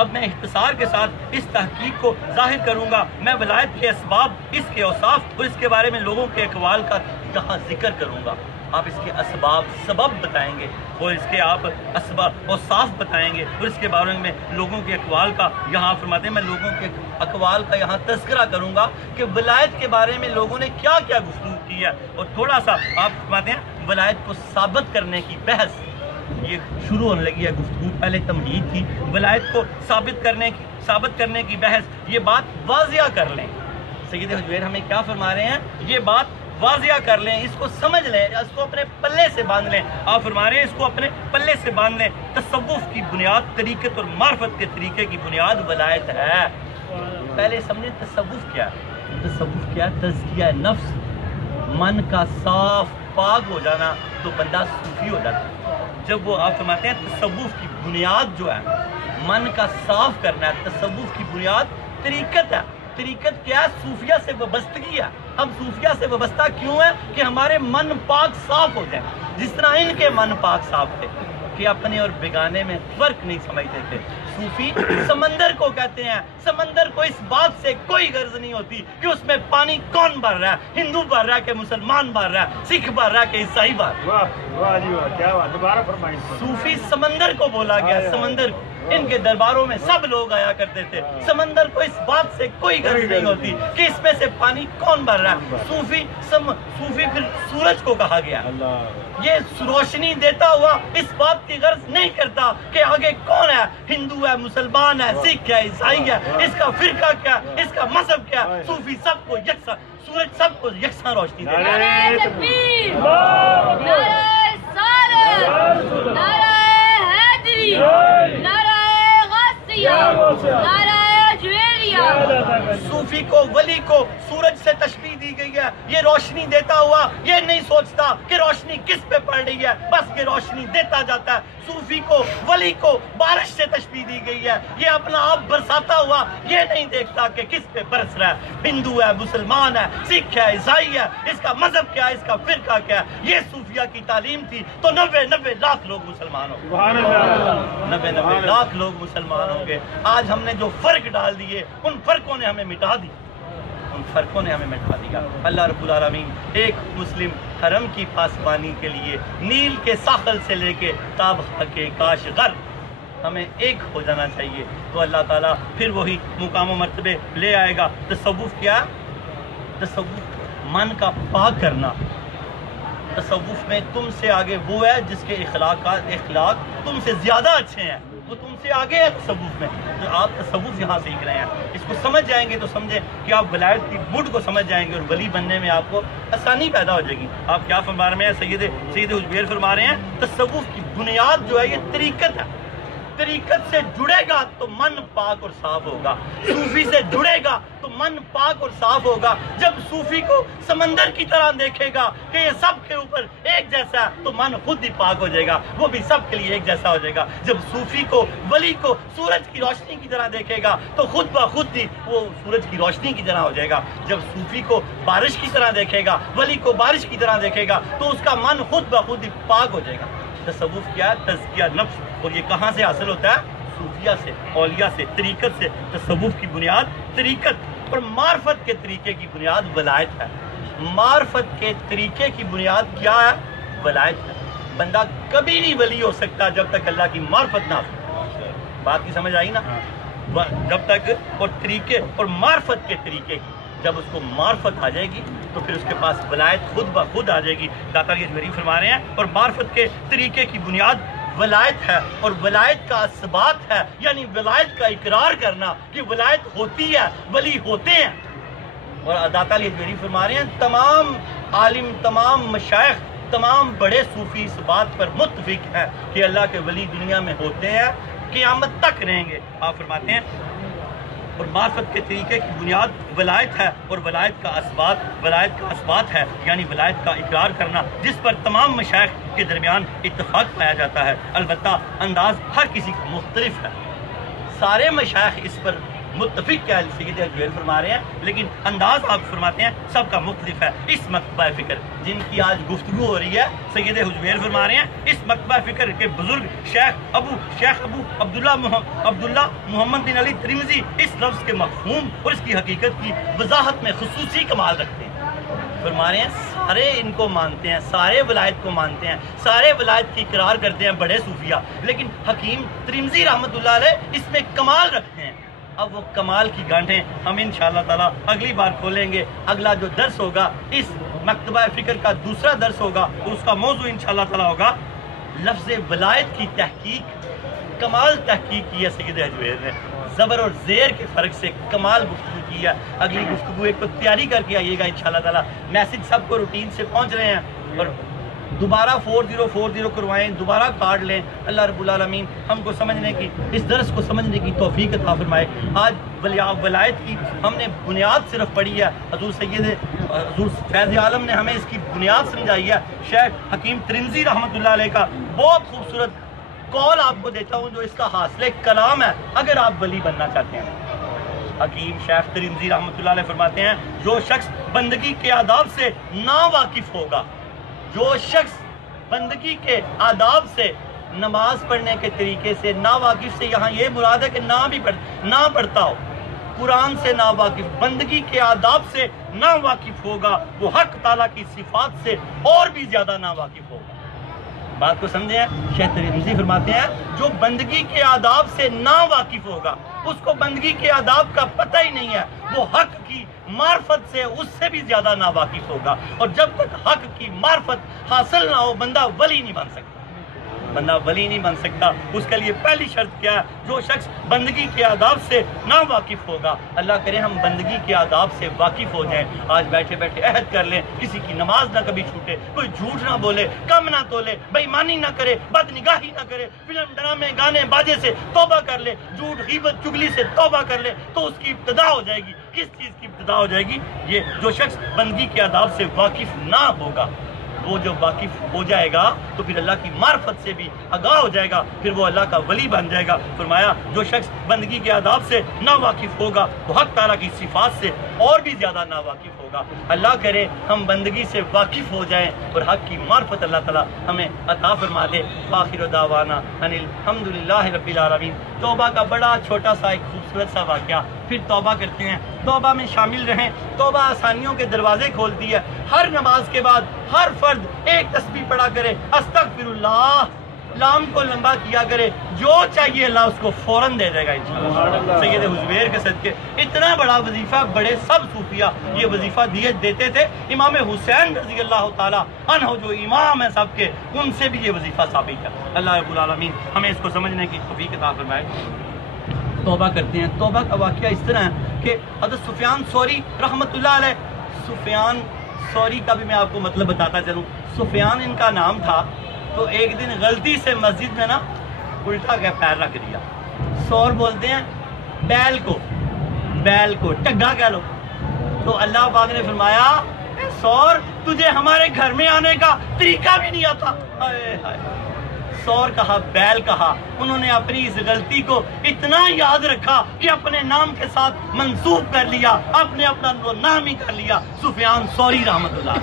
اب میں اختصار کے ساتھ اس تحقیق کو ظاہر کروں گا، میں ولایت کے اسباب، اس کے اوصاف اور اس کے بارے میں لوگوں کے اقوال کا یہاں ذکر کروں گا۔ آپ اس کے اسباب سبب بتائیں گے اور اس کے آپ اسباب اوصاف بتائیں گے اور اس کے بارے میں لوگوں کے اقوال کا یہاں فرماتے ہیں میں لوگوں کے اقوال کا یہاں تذکرہ کروں گا کہ ولایت کے بارے میں لوگوں نے کیا کیا گفتگو کی ہے، اور تھوڑا سا آپ فرماتے ہیں ولایت کو ثابت کرنے کی بحث یہ شروع ہونے لگی ہے گفتگو، پہلے تمہید تھی، ولایت کو ثابت کرنے کی بحث، یہ بات واضح کر لیں۔ سید حجویر ہمیں کیا فرما رہے ہیں؟ یہ بات واضح کر لیں، اس کو سمجھ لیں، اس کو اپنے پلے سے باندھ لیں۔ آپ فرما رہے ہیں اس کو اپنے پلے سے باندھ لیں۔ تصوف کی بنیاد، طریقت اور معرفت کے طریقے کی بنیاد ولایت ہے۔ پہلے سمجھیں تصوف کیا ہے؟ تصوف کیا ہے؟ تزکیہ نفس، من کا صاف پاک ہو جانا تو بندہ صوفی ہو جاتا ہے۔ جب وہ آپ فرماتے ہیں تصوف کی بنیاد جو ہے من کا صاف کرنا ہے، تصوف کی بنیاد طریقت ہے۔ طریقت کیا ہے؟ صوفیہ سے وابستگی ہے۔ ہم صوفیہ سے وابستہ کیوں ہیں؟ کہ ہمارے من پاک صاف ہو جائیں، جس طرح ان کے من پاک صاف تھے کہ اپنے اور بیگانے میں فرق نہیں سمجھتے تھے۔ صوفی سمندر کو کہتے ہیں، سمندر کو اس بات سے کوئی غرض نہیں ہوتی کہ اس میں پانی کون بھر رہا ہے، ہندو بھر رہا ہے کہ مسلمان بھر رہا ہے، سکھ بھر رہا ہے کہ عیسائی بھر رہا ہے۔ واہ جی واہ، کیا بات، دوبارہ فرمائیں۔ صوفی سمندر کو بولا گیا، سمندر ان کے درباروں میں سب لوگ آیا کرتے تھے، سمندر کو اس بات سے کوئی غرض نہیں ہوتی کہ اس میں سے پانی کون بھر رہا ہے۔ صوفی پھر سورج کو کہا گیا، یہ روشنی دیتا ہوا اس بات کی غرض نہیں کرتا کہ آگے کون ہے، ہندو ہے، مسلمان ہے، سکھ ہے، عیسائی ہے، اس کا فرقہ کیا، اس کا مذہب کیا۔ صوفی سب کو یکساں، سورج سب کو یکساں روشنی دیتا ہے۔ نعرہ تکبیر، نعرہ رسالت، نعرہ حیدری، نعرہ صوفی کو ولی کو سورج سے تشبیہ دی گئی ہے، یہ روشنی دیتا ہوا یہ نہیں سوچتا کہ روشنی کس پہ پڑ رہی ہے، بس یہ روشنی دیتا جاتا ہے۔ صوفی کو ولی کو بارش سے تشبیہ دی گئی ہے، یہ اپنا آپ برساتا ہوا یہ نہیں دیکھتا کہ کس پہ برس رہا ہے، ہندو ہے، مسلمان ہے، سکھ ہے، عیسائی ہے، اس کا مذہب کیا ہے، اس کا فرقہ کیا ہے۔ یہ صوفیہ کی تعلیم تھی تو 90 لاکھ لوگ مسلمان ہو گئے، 90 لاکھ لوگ مسلمان ہوں گے۔ آج ہم نے جو فرق ڈال دیے ان فرقوں نے ہمیں مٹا دی، ان فرقوں نے ہمیں مٹا دیا۔ اللہ رب العالمین ایک مسلم حرم کی پاسبانی کے لیے نیل کے ساحل سے لے کے تابہ کے کاش غر ہمیں ایک ہو جانا چاہیے، تو اللہ تعالیٰ پھر وہی مقام و مرتبے لے آئے گا۔ تصوف کیا؟ تصوف من کا پاک کرنا۔ تصوف میں تم سے آگے وہ ہے جس کے اخلاق تم سے زیادہ اچھے ہیں، وہ تم سے آگے ہے تصوف میں، تو آپ تصوف یہاں سیکھ رہے ہیں۔ اس کو سمجھ جائیں گے تو سمجھیں کہ آپ ولایت کی بُڈ کو سمجھ جائیں گے اور ولی بننے میں آپ کو آسانی پیدا ہو جائے گی۔ آپ کیا فرما رہے ہیں؟ سید حجویر فرما رہے ہیں تصوف کی بنیاد جو ہے یہ طریقت ہے، طریقت سے جڑے گا تو من پاک اور صاف ہوگا، صوفی سے جڑے گا تو من پاک اور صاف ہوگا۔ جب صوفی کو سمندر کی طرح دیکھے گا کہ یہ سب کے اوپر ایک جیسا ہے تو من خود ہی پاک ہو جائے گا، وہ بھی سب کے لیے ایک جیسا ہو جائے گا۔ جب صوفی کو ولی کو سورج کی روشنی کی طرح دیکھے گا تو خود بخود ہی وہ سورج کی روشنی کی طرح ہو جائے گا۔ جب صوفی کو بارش کی طرح دیکھے گا، ولی کو بارش کی طرح دیکھے گا تو اس کا من خود بخود ہی پاک ہو جائے گا۔ تصوف کیا ہے؟ تزکیہ نفس، اور یہ کہاں سے حاصل ہوتا ہے؟ صوفیہ سے، اولیاء سے، طریقت سے۔ تصوف کی بنیاد طریقت اور معرفت کے طریقے کی بنیاد ولایت ہے۔ معرفت کے طریقے کی بنیاد کیا ہے؟ ولایت ہے۔ بندہ کبھی نہیں ولی ہو سکتا جب تک اللہ کی معرفت نہ ہو۔ بات کی سمجھ آئی نا؟ جب تک، اور طریقے اور معرفت کے طریقے کی جب اس کو معرفت آ جائے گی تو پھر اس کے پاس ولایت خود بخود آ جائے گی۔ داتا یہ فرما رہے ہیں، اور معرفت کے طریقے کی بنیاد ولایت ہے، اور ولایت کا اثبات ہے، یعنی ولایت کا اقرار کرنا کہ ولایت ہوتی ہے، ولی ہوتے ہیں۔ اور داتا یہ فرما رہے ہیں تمام عالم، تمام مشائخ، تمام بڑے صوفی اس بات پر متفق ہیں کہ اللہ کے ولی دنیا میں ہوتے ہیں، قیامت تک رہیں گے۔ آپ فرماتے ہیں اور معرفت کے طریقے کی بنیاد ولایت ہے، اور ولایت کا اثبات ہے، یعنی ولایت کا اقرار کرنا، جس پر تمام مشائخ کے درمیان اتفاق پایا جاتا ہے۔ البتہ انداز ہر کسی کا مختلف ہے، سارے مشائخ اس پر متفق کیا سید حجویر فرما رہے ہیں، لیکن انداز آپ فرماتے ہیں سب کا مختلف ہے۔ اس مکتبہ فکر جن کی آج گفتگو ہو رہی ہے، سید حجویر فرما رہے ہیں اس مکتبہ فکر کے بزرگ شیخ ابو عبداللہ محمد بن علی ترمذی اس لفظ کے مفہوم اور اس کی حقیقت کی وضاحت میں خصوصی کمال رکھتے ہیں۔ فرما رہے ہیں سارے ان کو مانتے ہیں، سارے ولایت کو مانتے ہیں، سارے ولایت کی اقرار کرتے ہیں بڑے صوفیہ، لیکن حکیم ترمذی رحمۃ اللہ علیہ اس میں کمال رکھتے ہیں۔ اب وہ کمال کی گانٹھیں ہم انشاءاللہ تعالیٰ اگلی بار کھولیں گے۔ اگلا جو درس ہوگا اس مکتبہ فکر کا دوسرا درس ہوگا، اور اس کا موضوع انشاءاللہ تعالیٰ ہوگا لفظ ولایت کی تحقیق۔ کمال تحقیق کی ہے سید حجویر نے، زبر اور زیر کے فرق سے کمال گفتگو کی ہے۔ اگلی گفتگو ایک تو تیاری کر کے آئیے گا انشاءاللہ تعالیٰ۔ میسج سب کو روٹین سے پہنچ رہے ہیں، اور دوبارہ 4040 کروائیں، دوبارہ کارڈ لیں۔ اللہ رب العالمین ہم کو سمجھنے کی، اس درس کو سمجھنے کی توفیق عطا فرمائے۔ آج ولایت کی ہم نے بنیاد صرف پڑھی ہے، حضور فیض عالم نے ہمیں اس کی بنیاد سمجھائی ہے۔ شیخ حکیم ترمذی رحمۃ اللہ علیہ کا بہت خوبصورت قول آپ کو دیتا ہوں جو اس کا حاصل کلام ہے اگر آپ ولی بننا چاہتے ہیں۔ حکیم شیخ ترمذی رحمۃ اللہ علیہ فرماتے ہیں جو شخص بندگی کے آداب سے نا واقف ہوگا، جو شخص بندگی کے آداب سے، نماز پڑھنے کے طریقے سے نا واقف سے یہاں یہ مراد ہے کہ نہ پڑھتا ہو، قرآن سے نا واقف، بندگی کے آداب سے نا واقف ہوگا، وہ حق تعالیٰ کی صفات سے اور بھی زیادہ نا واقف ہوگا۔ بات کو سمجھے ہیں؟ شیخ ترمذی فرماتے ہیں جو بندگی کے آداب سے نا واقف ہوگا، اس کو بندگی کے آداب کا پتہ ہی نہیں ہے، وہ حق کی معرفت سے اس سے بھی زیادہ نا واقف ہوگا، اور جب تک حق کی معرفت حاصل نہ ہو بندہ ولی نہیں بن سکتا۔ بندہ ولی نہیں بن سکتا. اس کے لیے پہلی شرط کیا ہے؟ جو شخص بندگی کے آداب سے نہ واقف ہوگا. اللہ کرے ہم بندگی کے آداب سے واقف ہو جائیں. آج بیٹھے بیٹھے عہد کر لیں کسی کی نماز نہ کبھی چھوٹے, کوئی جھوٹ نہ بولے, کم نہ تولے, بے ایمانی نہ کرے, بد نگاہی نہ کرے, فلم ڈرامے گانے باجے سے توبہ کر لے, جھوٹ غیبت چگلی سے توبہ کر لے, تو اس کی ابتدا ہو جائے گی. کس چیز کی ابتدا ہو جائے گی؟ یہ جو شخص بندگی کے آداب سے واقف نہ ہوگا, وہ جو واقف ہو جائے گا تو پھر اللہ کی معرفت سے بھی آگاہ ہو جائے گا, پھر وہ اللہ کا ولی بن جائے گا. فرمایا جو شخص بندگی کے آداب سے نا واقف ہوگا وہ حق تعالیٰ کی صفات سے اور بھی زیادہ نا واقف ہوگا. اللہ کرے ہم بندگی سے واقف ہو جائیں اور حق کی معرفت اللہ تعالیٰ ہمیں عطا فرما دے. آخر دعوانا ان الحمدللہ رب العالمین. توبہ کا بڑا چھوٹا سا ایک خوبصورت سا واقعہ, پھر توبہ کرتے ہیں. توبہ میں شامل رہیں. توبہ آسانیوں کے دروازے کھولتی ہے. ہر نماز کے بعد ہر فرد ایک تسبیح پڑھا کرے, استغفر اللہ, لام کو لمبا کیا کرے, جو چاہیے اللہ اس کو فوراً دے دے گا انشاءاللہ. سید حضبیر کے صدقے اتنا بڑا وظیفہ بڑے سب صوفیہ یہ وظیفہ دیتے تھے. امام حسین رضی اللہ تعالیٰ عنہ جو امام ہیں سب کے, ان سے بھی یہ وظیفہ ثابت ہے. اللہ رب العالمین ہمیں اس کو سمجھنے کی توفیق عطا فرمائے. توبہ کرتے ہیں. توبہ کا واقعہ اس طرح ہے کہ حضرت سفیان ثوری رحمۃ اللہ علیہ, سفیان ثوری کا بھی میں آپ کو مطلب بتاتا چلوں. سفیان ان کا نام تھا, تو ایک دن غلطی سے مسجد میں نا الٹا کے پیر رکھ دیا. سور بولتے ہیں بیل کو ٹگا کہہ لو. تو اللہ پاک نے فرمایا اے سور تجھے ہمارے گھر میں آنے کا طریقہ بھی نہیں آتا. سور کہا, بیل کہا. انہوں نے اپنی اس غلطی کو اتنا یاد رکھا کہ اپنے نام کے ساتھ منسوب کر لیا, اپنے اپنا نام ہی کر لیا سفیان ثوری رحمۃ اللہ.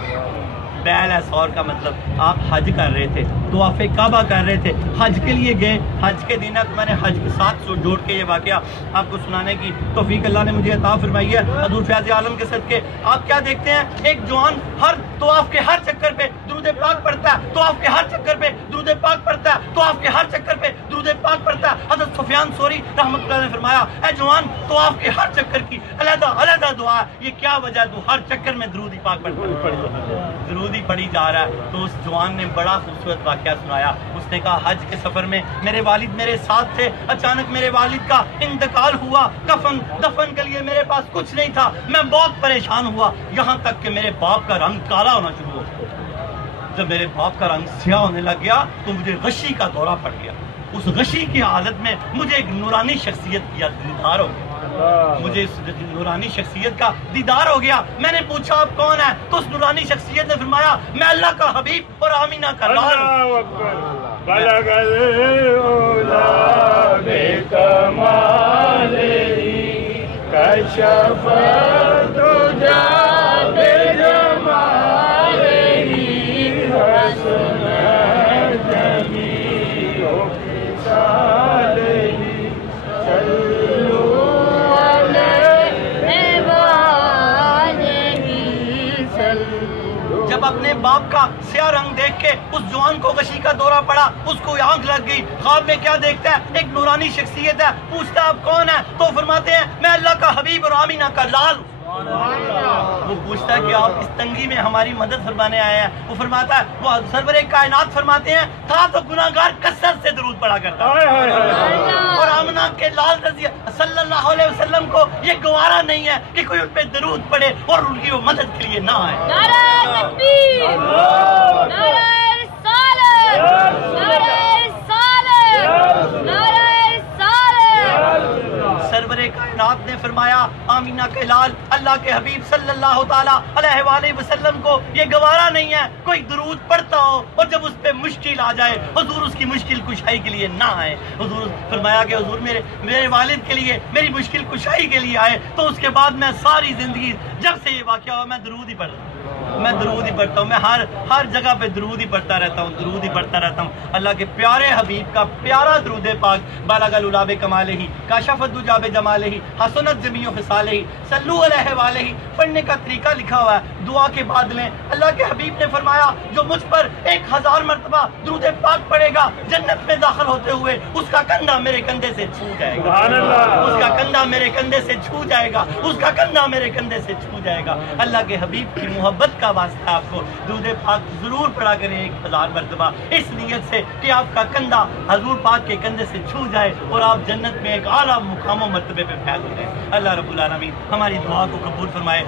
بیل ہے سور کا مطلب. آپ حج کر رہے تھے, طواف کعبہ کر رہے تھے, حج کے لیے گئے. حج کے دن میں نے حج کے ساتھ جوڑ کے یہ واقعہ آپ کو سنانے کی توفیق اللہ نے مجھے عطا فرمائی ہے حضور فیض عالم کے صدقے. آپ کیا دیکھتے ہیں, ایک جوان ہر طواف کے ہر چکر پہ درود پاک پڑھتا ہے, طواف کے ہر چکر پہ درود پاک پڑھتا ہے, طواف کے ہر چکر پہ درود پاک پڑھتا ہے. حضرت سفیان ثوری رحمۃ اللہ نے فرمایا اے جوان طواف کے ہر چکر کی علیحدہ دعا ہے, یہ کیا وجہ ہے تو ہر چکر میں درود پاک درود ہی پڑھی جا رہا ہے. تو اس جوان نے بڑا خوبصورت واقعہ سنایا. اس نے کہا حج کے سفر میں میرے والد میرے ساتھ تھے, اچانک میرے والد کا انتقال ہوا, کفن دفن کے لیے میرے پاس کچھ نہیں تھا, میں بہت پریشان ہوا, یہاں تک کہ میرے باپ کا رنگ کالا ہونا شروع ہو. جب میرے باپ کا رنگ سیاہ ہونے لگ گیا تو مجھے غشی کا دورہ پڑ گیا. اس غشی کی حالت میں مجھے ایک نورانی شخصیت کا دیدار ہو گیا. مجھے اس نورانی شخصیت کا دیدار ہو گیا. میں نے پوچھا آپ کون ہیں, تو اس نورانی شخصیت نے فرمایا میں اللہ کا حبیب اور آمینہ کا لال ہوں. جب اپنے باپ کا سیاہ رنگ دیکھ کے اس جوان کو غشی کا دورہ پڑا, اس کو آنکھ لگ گئی. خواب میں کیا دیکھتا ہے, ایک نورانی شخصیت ہے. پوچھتا آپ کون ہے, تو فرماتے ہیں میں اللہ کا حبیب اور آمینہ کا لال ہوں. وہ پوچھتا ہے کہ آپ اس تنگی میں ہماری مدد فرمانے آئے ہیں. وہ فرماتا ہے, وہ سرور کائنات فرماتے ہیں تھا تو گناہگار کثرت سے درود پڑھا کرتا اور آمنہ کے لال رضی صلی اللہ علیہ وسلم کو یہ گوارا نہیں ہے کہ کوئی ان پہ درود پڑھے اور ان کی وہ مدد کے لیے نہ آئے. نعرہ تکبیر, نعرہ رسالت, نعرہ رسالت, نعرہ رسالت. سرور کائنات نے فرمایا آمینہ کے لال اللہ کے حبیب صلی اللہ تعالیٰ علیہ وآلہ وسلم کو یہ گوارا نہیں ہے کوئی درود پڑھتا ہو اور جب اس پہ مشکل آ جائے حضور اس کی مشکل کشائی کے لیے نہ آئے. حضور فرمایا کہ حضور میرے والد کے لیے میری مشکل کشائی کے لیے آئے. تو اس کے بعد میں ساری زندگی جب سے یہ واقعہ ہوا میں درود ہی پڑھتا ہوں, میں درود ہی پڑھتا ہوں. میں ہر جگہ پہ درود ہی پڑھتا رہتا ہوں, درود ہی پڑھتا رہتا ہوں. اللہ کے پیارے حبیب کا پیارا درود پاک بالغ العلا کمالہ کاشف الدجا بجمالہ حسنت جمیع خصالہ صلو علیہ والہ پڑھنے کا طریقہ لکھا ہوا ہے. دعا کے بعد لیں. اللہ کے حبیب نے فرمایا جو مجھ پر 1000 مرتبہ درود پاک پڑھے گا جنت میں داخل ہوتے ہوئے اس کا کندھا میرے کندھے سے چھو جائے گا. اس کا کندھا میرے کندھے سے چھو جائے گا. اس کا کندھا میرے کندھے سے چھو جائے گا. اللہ کے حبیب کی محبت محبت کا واسطہ آپ کو درود پاک ضرور پڑھا کریں 1000 مرتبہ، اس نیت سے کہ آپ کا کندھا حضور پاک کے کندھے سے چھو جائے اور آپ جنت میں ایک اعلیٰ مقام و مرتبے پہ فیض ہو جائیں۔ اللہ رب العالمین ہماری دعا کو قبول فرمائے۔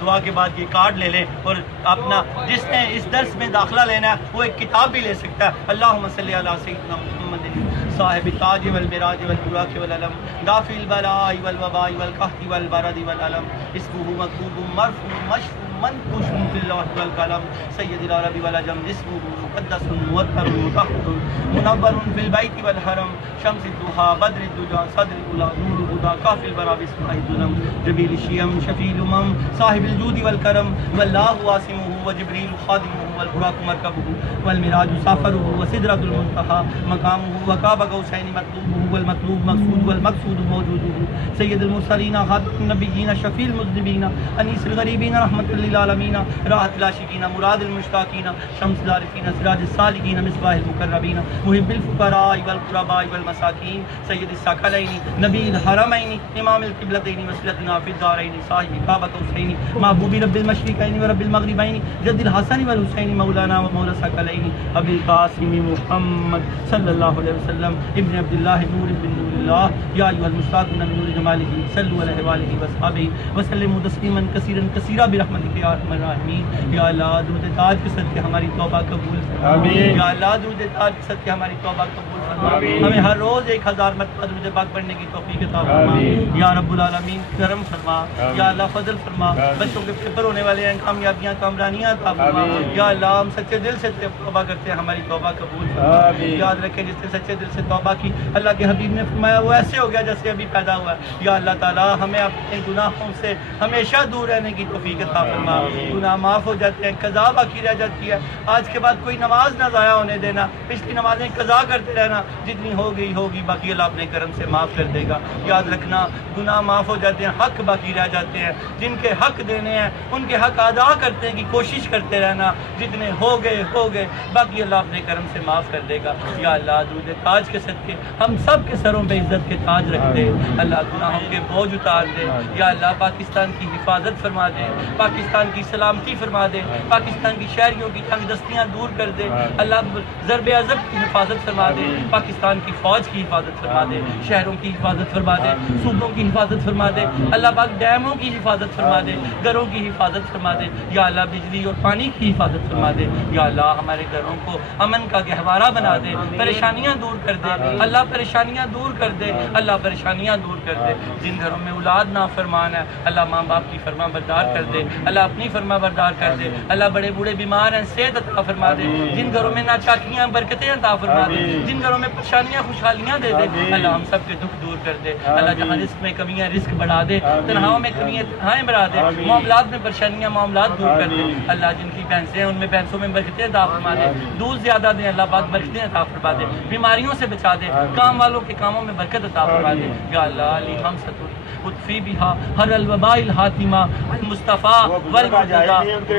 دعا کے بعد یہ کارڈ لے لیں اور اپنا جس نے اس درس میں داخلہ لینا ہے وہ ایک کتاب بھی لے سکتا ہے۔ اللہم صلی علی سیدنا محمد صاحب التاج والمراج والبراق والعلم دافع البلاء والوباء والقحط والبرد والعلم اسمه مكتوب مرفوع مشفوع منقوش في اللوح والقلم سید العرب والعجم اسمه مقدس موتر مطهر منور في البيت والحرم شمس الضحى بدر الدجى صدر الاولى نور الهدى كاف البرى باسمه الظلم جبيل الشيم شفيع الامم صاحب الجود والكرم والله واسمه وجبريل خادمه والبراق مركبه والمراج سافره وسدرة المنتهى مقامه وقاب قوسين مطلوبه والمطلوب مقصود والمقصود موجوده سید المرسلین خاتم النبیین شفیع المذنبین انیس الغریبین رحمت للعالمین راحت العاشقین مراد المشتاقین شمس العارفین سراج السالکین مصباح المقربین محب الفقراء والقرباء والمساکین سید الثقلین نبی الحرمین امام القبلتین وصلتنا فی الدارین صاحب قاب قوسین محبوب رب المشرقین ورب المغربین جد الحسن والحسین مولانا و مولا الثقلین ابی القاسم محمد صلی اللہ علیہ وسلم ابن عبداللہ نور بن نور اللہ یا ایھا المشتاقون من نور جمالہ صلوا علیہ وآلہ وصحبہ وسلموا تسلیما کثیرا کثیرا برحمتک یا ارحم الراحمین۔ یا اللہ درود تاج کے صدقے ہماری توبہ قبول فرما، یا اللہ درود تاج کے صدقے ہماری توبہ قبول فرما، ہمیں ہر روز 1000 مرتبہ درود پاک پڑھنے کی توفیق عطا فرما۔ یا رب العالمین کرم فرما، یا اللہ فضل فرما، بچوں کے پیپر ہونے والے ہیں کامیابیاں کامرانیاں عطا فرما۔ یا اللہ ہم سچے دل سے توبہ کرتے ہیں، ہماری توبہ قبول فرما۔ یاد رکھیں جس نے سچے دل سے توبہ کی اللہ کے حبیب نے فرمایا وہ ایسے ہو گیا جیسے ابھی پیدا ہوا ہے۔ یا اللہ تعالی ہمیں اپنے گناہوں سے ہمیشہ دور رہنے کی توفیق عطا فرما۔ گناہ معاف ہو جاتے ہیں، قضا باقی رہ جاتی ہے، آج کے بعد کوئی نماز نہ ضائع ہونے دینا، پچھلی نمازیں قضا کرتے رہنا، جتنی ہو گئی ہوگی، باقی اللہ اپنے کرم سے معاف کر دے گا۔ یاد رکھنا گناہ معاف ہو جاتے ہیں، حق باقی رہ جاتے ہیں، جن کے حق دینے ہیں ان کے حق ادا کرتے ہیں کی کوشش کرتے رہنا، جتنے ہو گئے باقی اللہ اپنے کرم سے معاف کر دے گا۔ یا اللہ درود تاج کے صدقے ہم سب کے سروں پہ عزت کے تاج رکھ دے، اللہ گناہوں کے بوجھ اتار دے۔ یا اللہ پاکستان کی حفاظت فرما دے، پاکستان کی سلامتی فرما دے، پاکستان کی شہریوں کی تنگ دستیاں دور کر دے، اللہ ضرب عذب کی حفاظت فرما دے، پاکستان کی فوج کی حفاظت فرما دے، شہروں کی حفاظت فرما دے، صوبوں کی حفاظت فرما دے، اللہ پاک ڈیموں کی حفاظت فرما دے، گھروں کی حفاظت فرما دے۔ یا اللہ بجلی اور پانی کی حفاظت فرما دے۔ یا اللہ ہمارے گھروں کو امن کا گہوارہ بنا دے، پریشانیاں دور کر دے، اللہ پریشانیاں دور کر دے، اللہ پریشانیاں دور کر دے۔ جن گھروں میں اولاد نافرمان ہے اللہ ماں باپ کی فرما بردار کر دے، اللہ اپنی فرما بردار کر دے، اللہ بڑے بوڑھے بیمار ہیں صحت عطا فرما دے، جن گھروں میں ناچاکیاں برکتیں عطا فرما دے، جن گھروں میں پریشانیاں خوشحالیاں دے دے، اللہ ہم سب کے دکھ دور کر دے، اللہ جہاں رزق میں کمیاں رزق بڑھا دے، تنہاؤں میں کمیاں تنہائیں بڑھا دے، معاملات میں پریشانیاں معاملات دور کر دے، اللہ جن کی بھینسیں ہیں ان میں بھینسوں میں برکتیں عطا فرما دے، دودھ زیادہ دیں اللہ پاک برکتیں عطا فرما دے، بیماریوں سے بچا دے، کام والوں کے کاموں میں برکت عطا فرما دے۔ یا اللہ علی ہم ستر اطفی بہا ہر الوباء الحاتمہ المصطفیٰ والمرتضی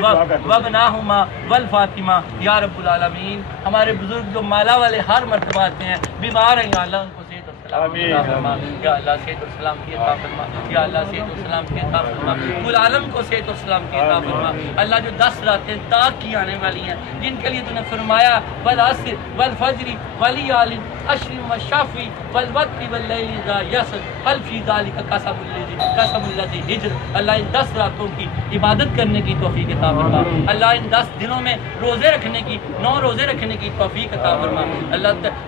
وابناہما والفاطمہ۔ یا رب العالمین ہمارے بزرگ جو مالا والے ہر مرتبہ آتے ہیں بیمار ہیں، یا اللہ ان کو صحت اور سلامتی عطا فرما، یا اللہ صحت اور سلامتی عطا فرما، یا اللہ صحت اور سلامتی عطا فرما، کل عالم کو صحت اور سلامتی عطا فرما۔ اللہ جو 10 راتیں طاق کی آنے والی ہیں جن کے لیے تو نے فرمایا والعصر والفجر ولیال عشر والشفع والوتر واللیل اذا یسر هل فی ذلک قسم الذی ہجر۔ اللہ ان 10 راتوں کی عبادت کرنے کی توفیق عطا فرما، اللہ ان 10 دنوں میں روزے رکھنے کی 9 روزے رکھنے کی توفیق عطا فرما۔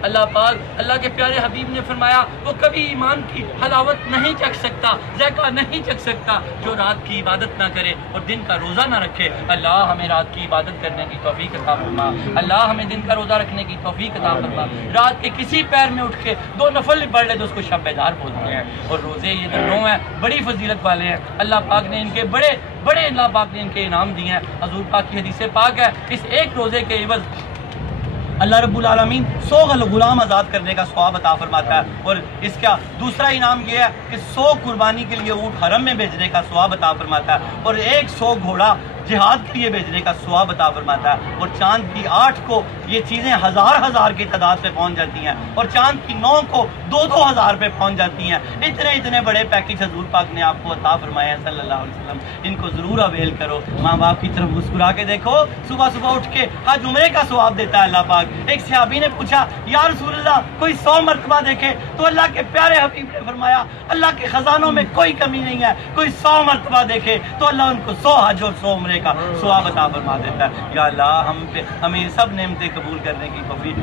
اللہ پاک اللہ کے پیارے حبیب نے فرمایا وہ کبھی ایمان کی حلاوت نہیں چکھ سکتا، ذائقہ نہیں چکھ سکتا جو رات کی عبادت نہ کرے اور دن کا روزہ نہ رکھے۔ اللہ ہمیں رات کی عبادت کرنے کی توفیق عطا فرما، اللہ ہمیں دن کا روزہ رکھنے کی توفیق عطا فرما۔ رات کے کسی پیر میں اٹھ کے 2 نفل پڑھ لے تو اس کو شب بیدار بولتے ہیں، اور روزے یہ جو 9 ہیں بڑی فضیلت والے ہیں، اللہ پاک نے ان کے بڑے اللہ پاک نے ان کے انعام دیے ہیں۔ حضور پاک کی حدیث پاک ہے اس ایک روزے کے عوض اللہ رب العالمین 100 غلام آزاد کرنے کا ثواب عطا فرماتا ہے، اور اس کا دوسرا انعام یہ ہے کہ 100 قربانی کے لیے اونٹ حرم میں بھیجنے کا ثواب عطا فرماتا ہے، اور 100 گھوڑا جہاد کے لیے بھیجنے کا ثواب عطا فرماتا ہے، اور چاند کی 8 کو یہ چیزیں ہزار کی تعداد پہ پہنچ جاتی ہیں، اور چاند کی 9 کو 2,000 پہ پہنچ جاتی ہیں۔ اتنے بڑے پیکج حضور پاک نے آپ کو عطا فرمایا ہے صلی اللہ علیہ وسلم، ان کو ضرور اویل کرو۔ ماں باپ کی طرف مسکرا کے دیکھو، صبح اٹھ کے حج عمرے کا ثواب دیتا ہے اللہ پاک۔ ایک صحابی نے پوچھا یا رسول اللہ کوئی 100 مرتبہ دیکھے، تو اللہ کے پیارے حبیب نے فرمایا اللہ کے خزانوں میں کوئی کمی نہیں ہے، کوئی 100 مرتبہ دیکھے تو اللہ ان کو 100 حج اور 100 عمرے کا ثواب عطا فرما دیتا ہے۔ یا اللہ ہمیں سب نعمتیں قبول کرنے کی توفیق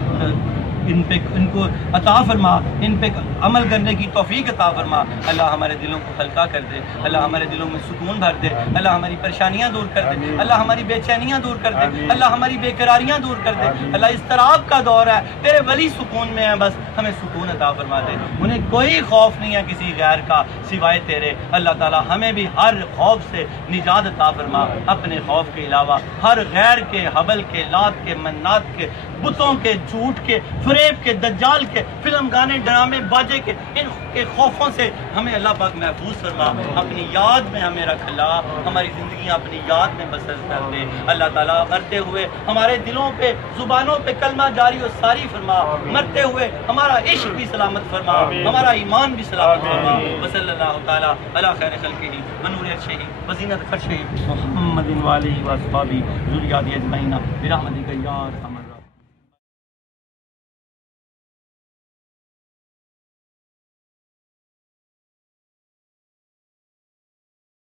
ان کو عطا فرما، ان پہ عمل کرنے کی توفیق عطا فرما۔ اللہ ہمارے دلوں کو ہلکا کر دے، اللہ ہمارے دلوں میں سکون بھر دے، اللہ ہماری پریشانیاں دور کر دے، اللہ ہماری بے چینیاں دور کر دے، اللہ ہماری بے قراریاں دور کر دے۔ اللہ اضطراب کا دور ہے، تیرے ولی سکون میں ہیں، بس ہمیں سکون عطا فرما دے۔ انہیں کوئی خوف نہیں ہے کسی غیر کا سوائے تیرے۔ اللہ تعالیٰ ہمیں بھی ہر خوف سے نجات عطا فرما، اپنے خوف کے علاوہ ہر غیر کے، حبل کے، لات کے، منات کے، بتوں کے، جھوٹ کے، فریب کے، دجال کے، فلم گانے، ڈرامے، باجے کے، ان کے خوفوں سے ہمیں اللہ پاک محفوظ فرما۔ اپنی یاد میں ہمیں رکھ لا، ہماری زندگیاں اپنی یاد میں بسر کر دے۔ اللہ تعالیٰ مرتے ہوئے ہمارے دلوں پہ، زبانوں پہ کلمہ جاری و ساری فرما، مرتے ہوئے ہمارا عشق بھی سلامت فرما، ہمارا ایمان بھی سلامت فرما۔ وصلی اللہ تعالیٰ علی خیر خلقہ ونور عرشہ وزینت فرشہ محمد وآلہ وصحبہ ذریات اجمعین برحمتک یا ارحم الراحمین۔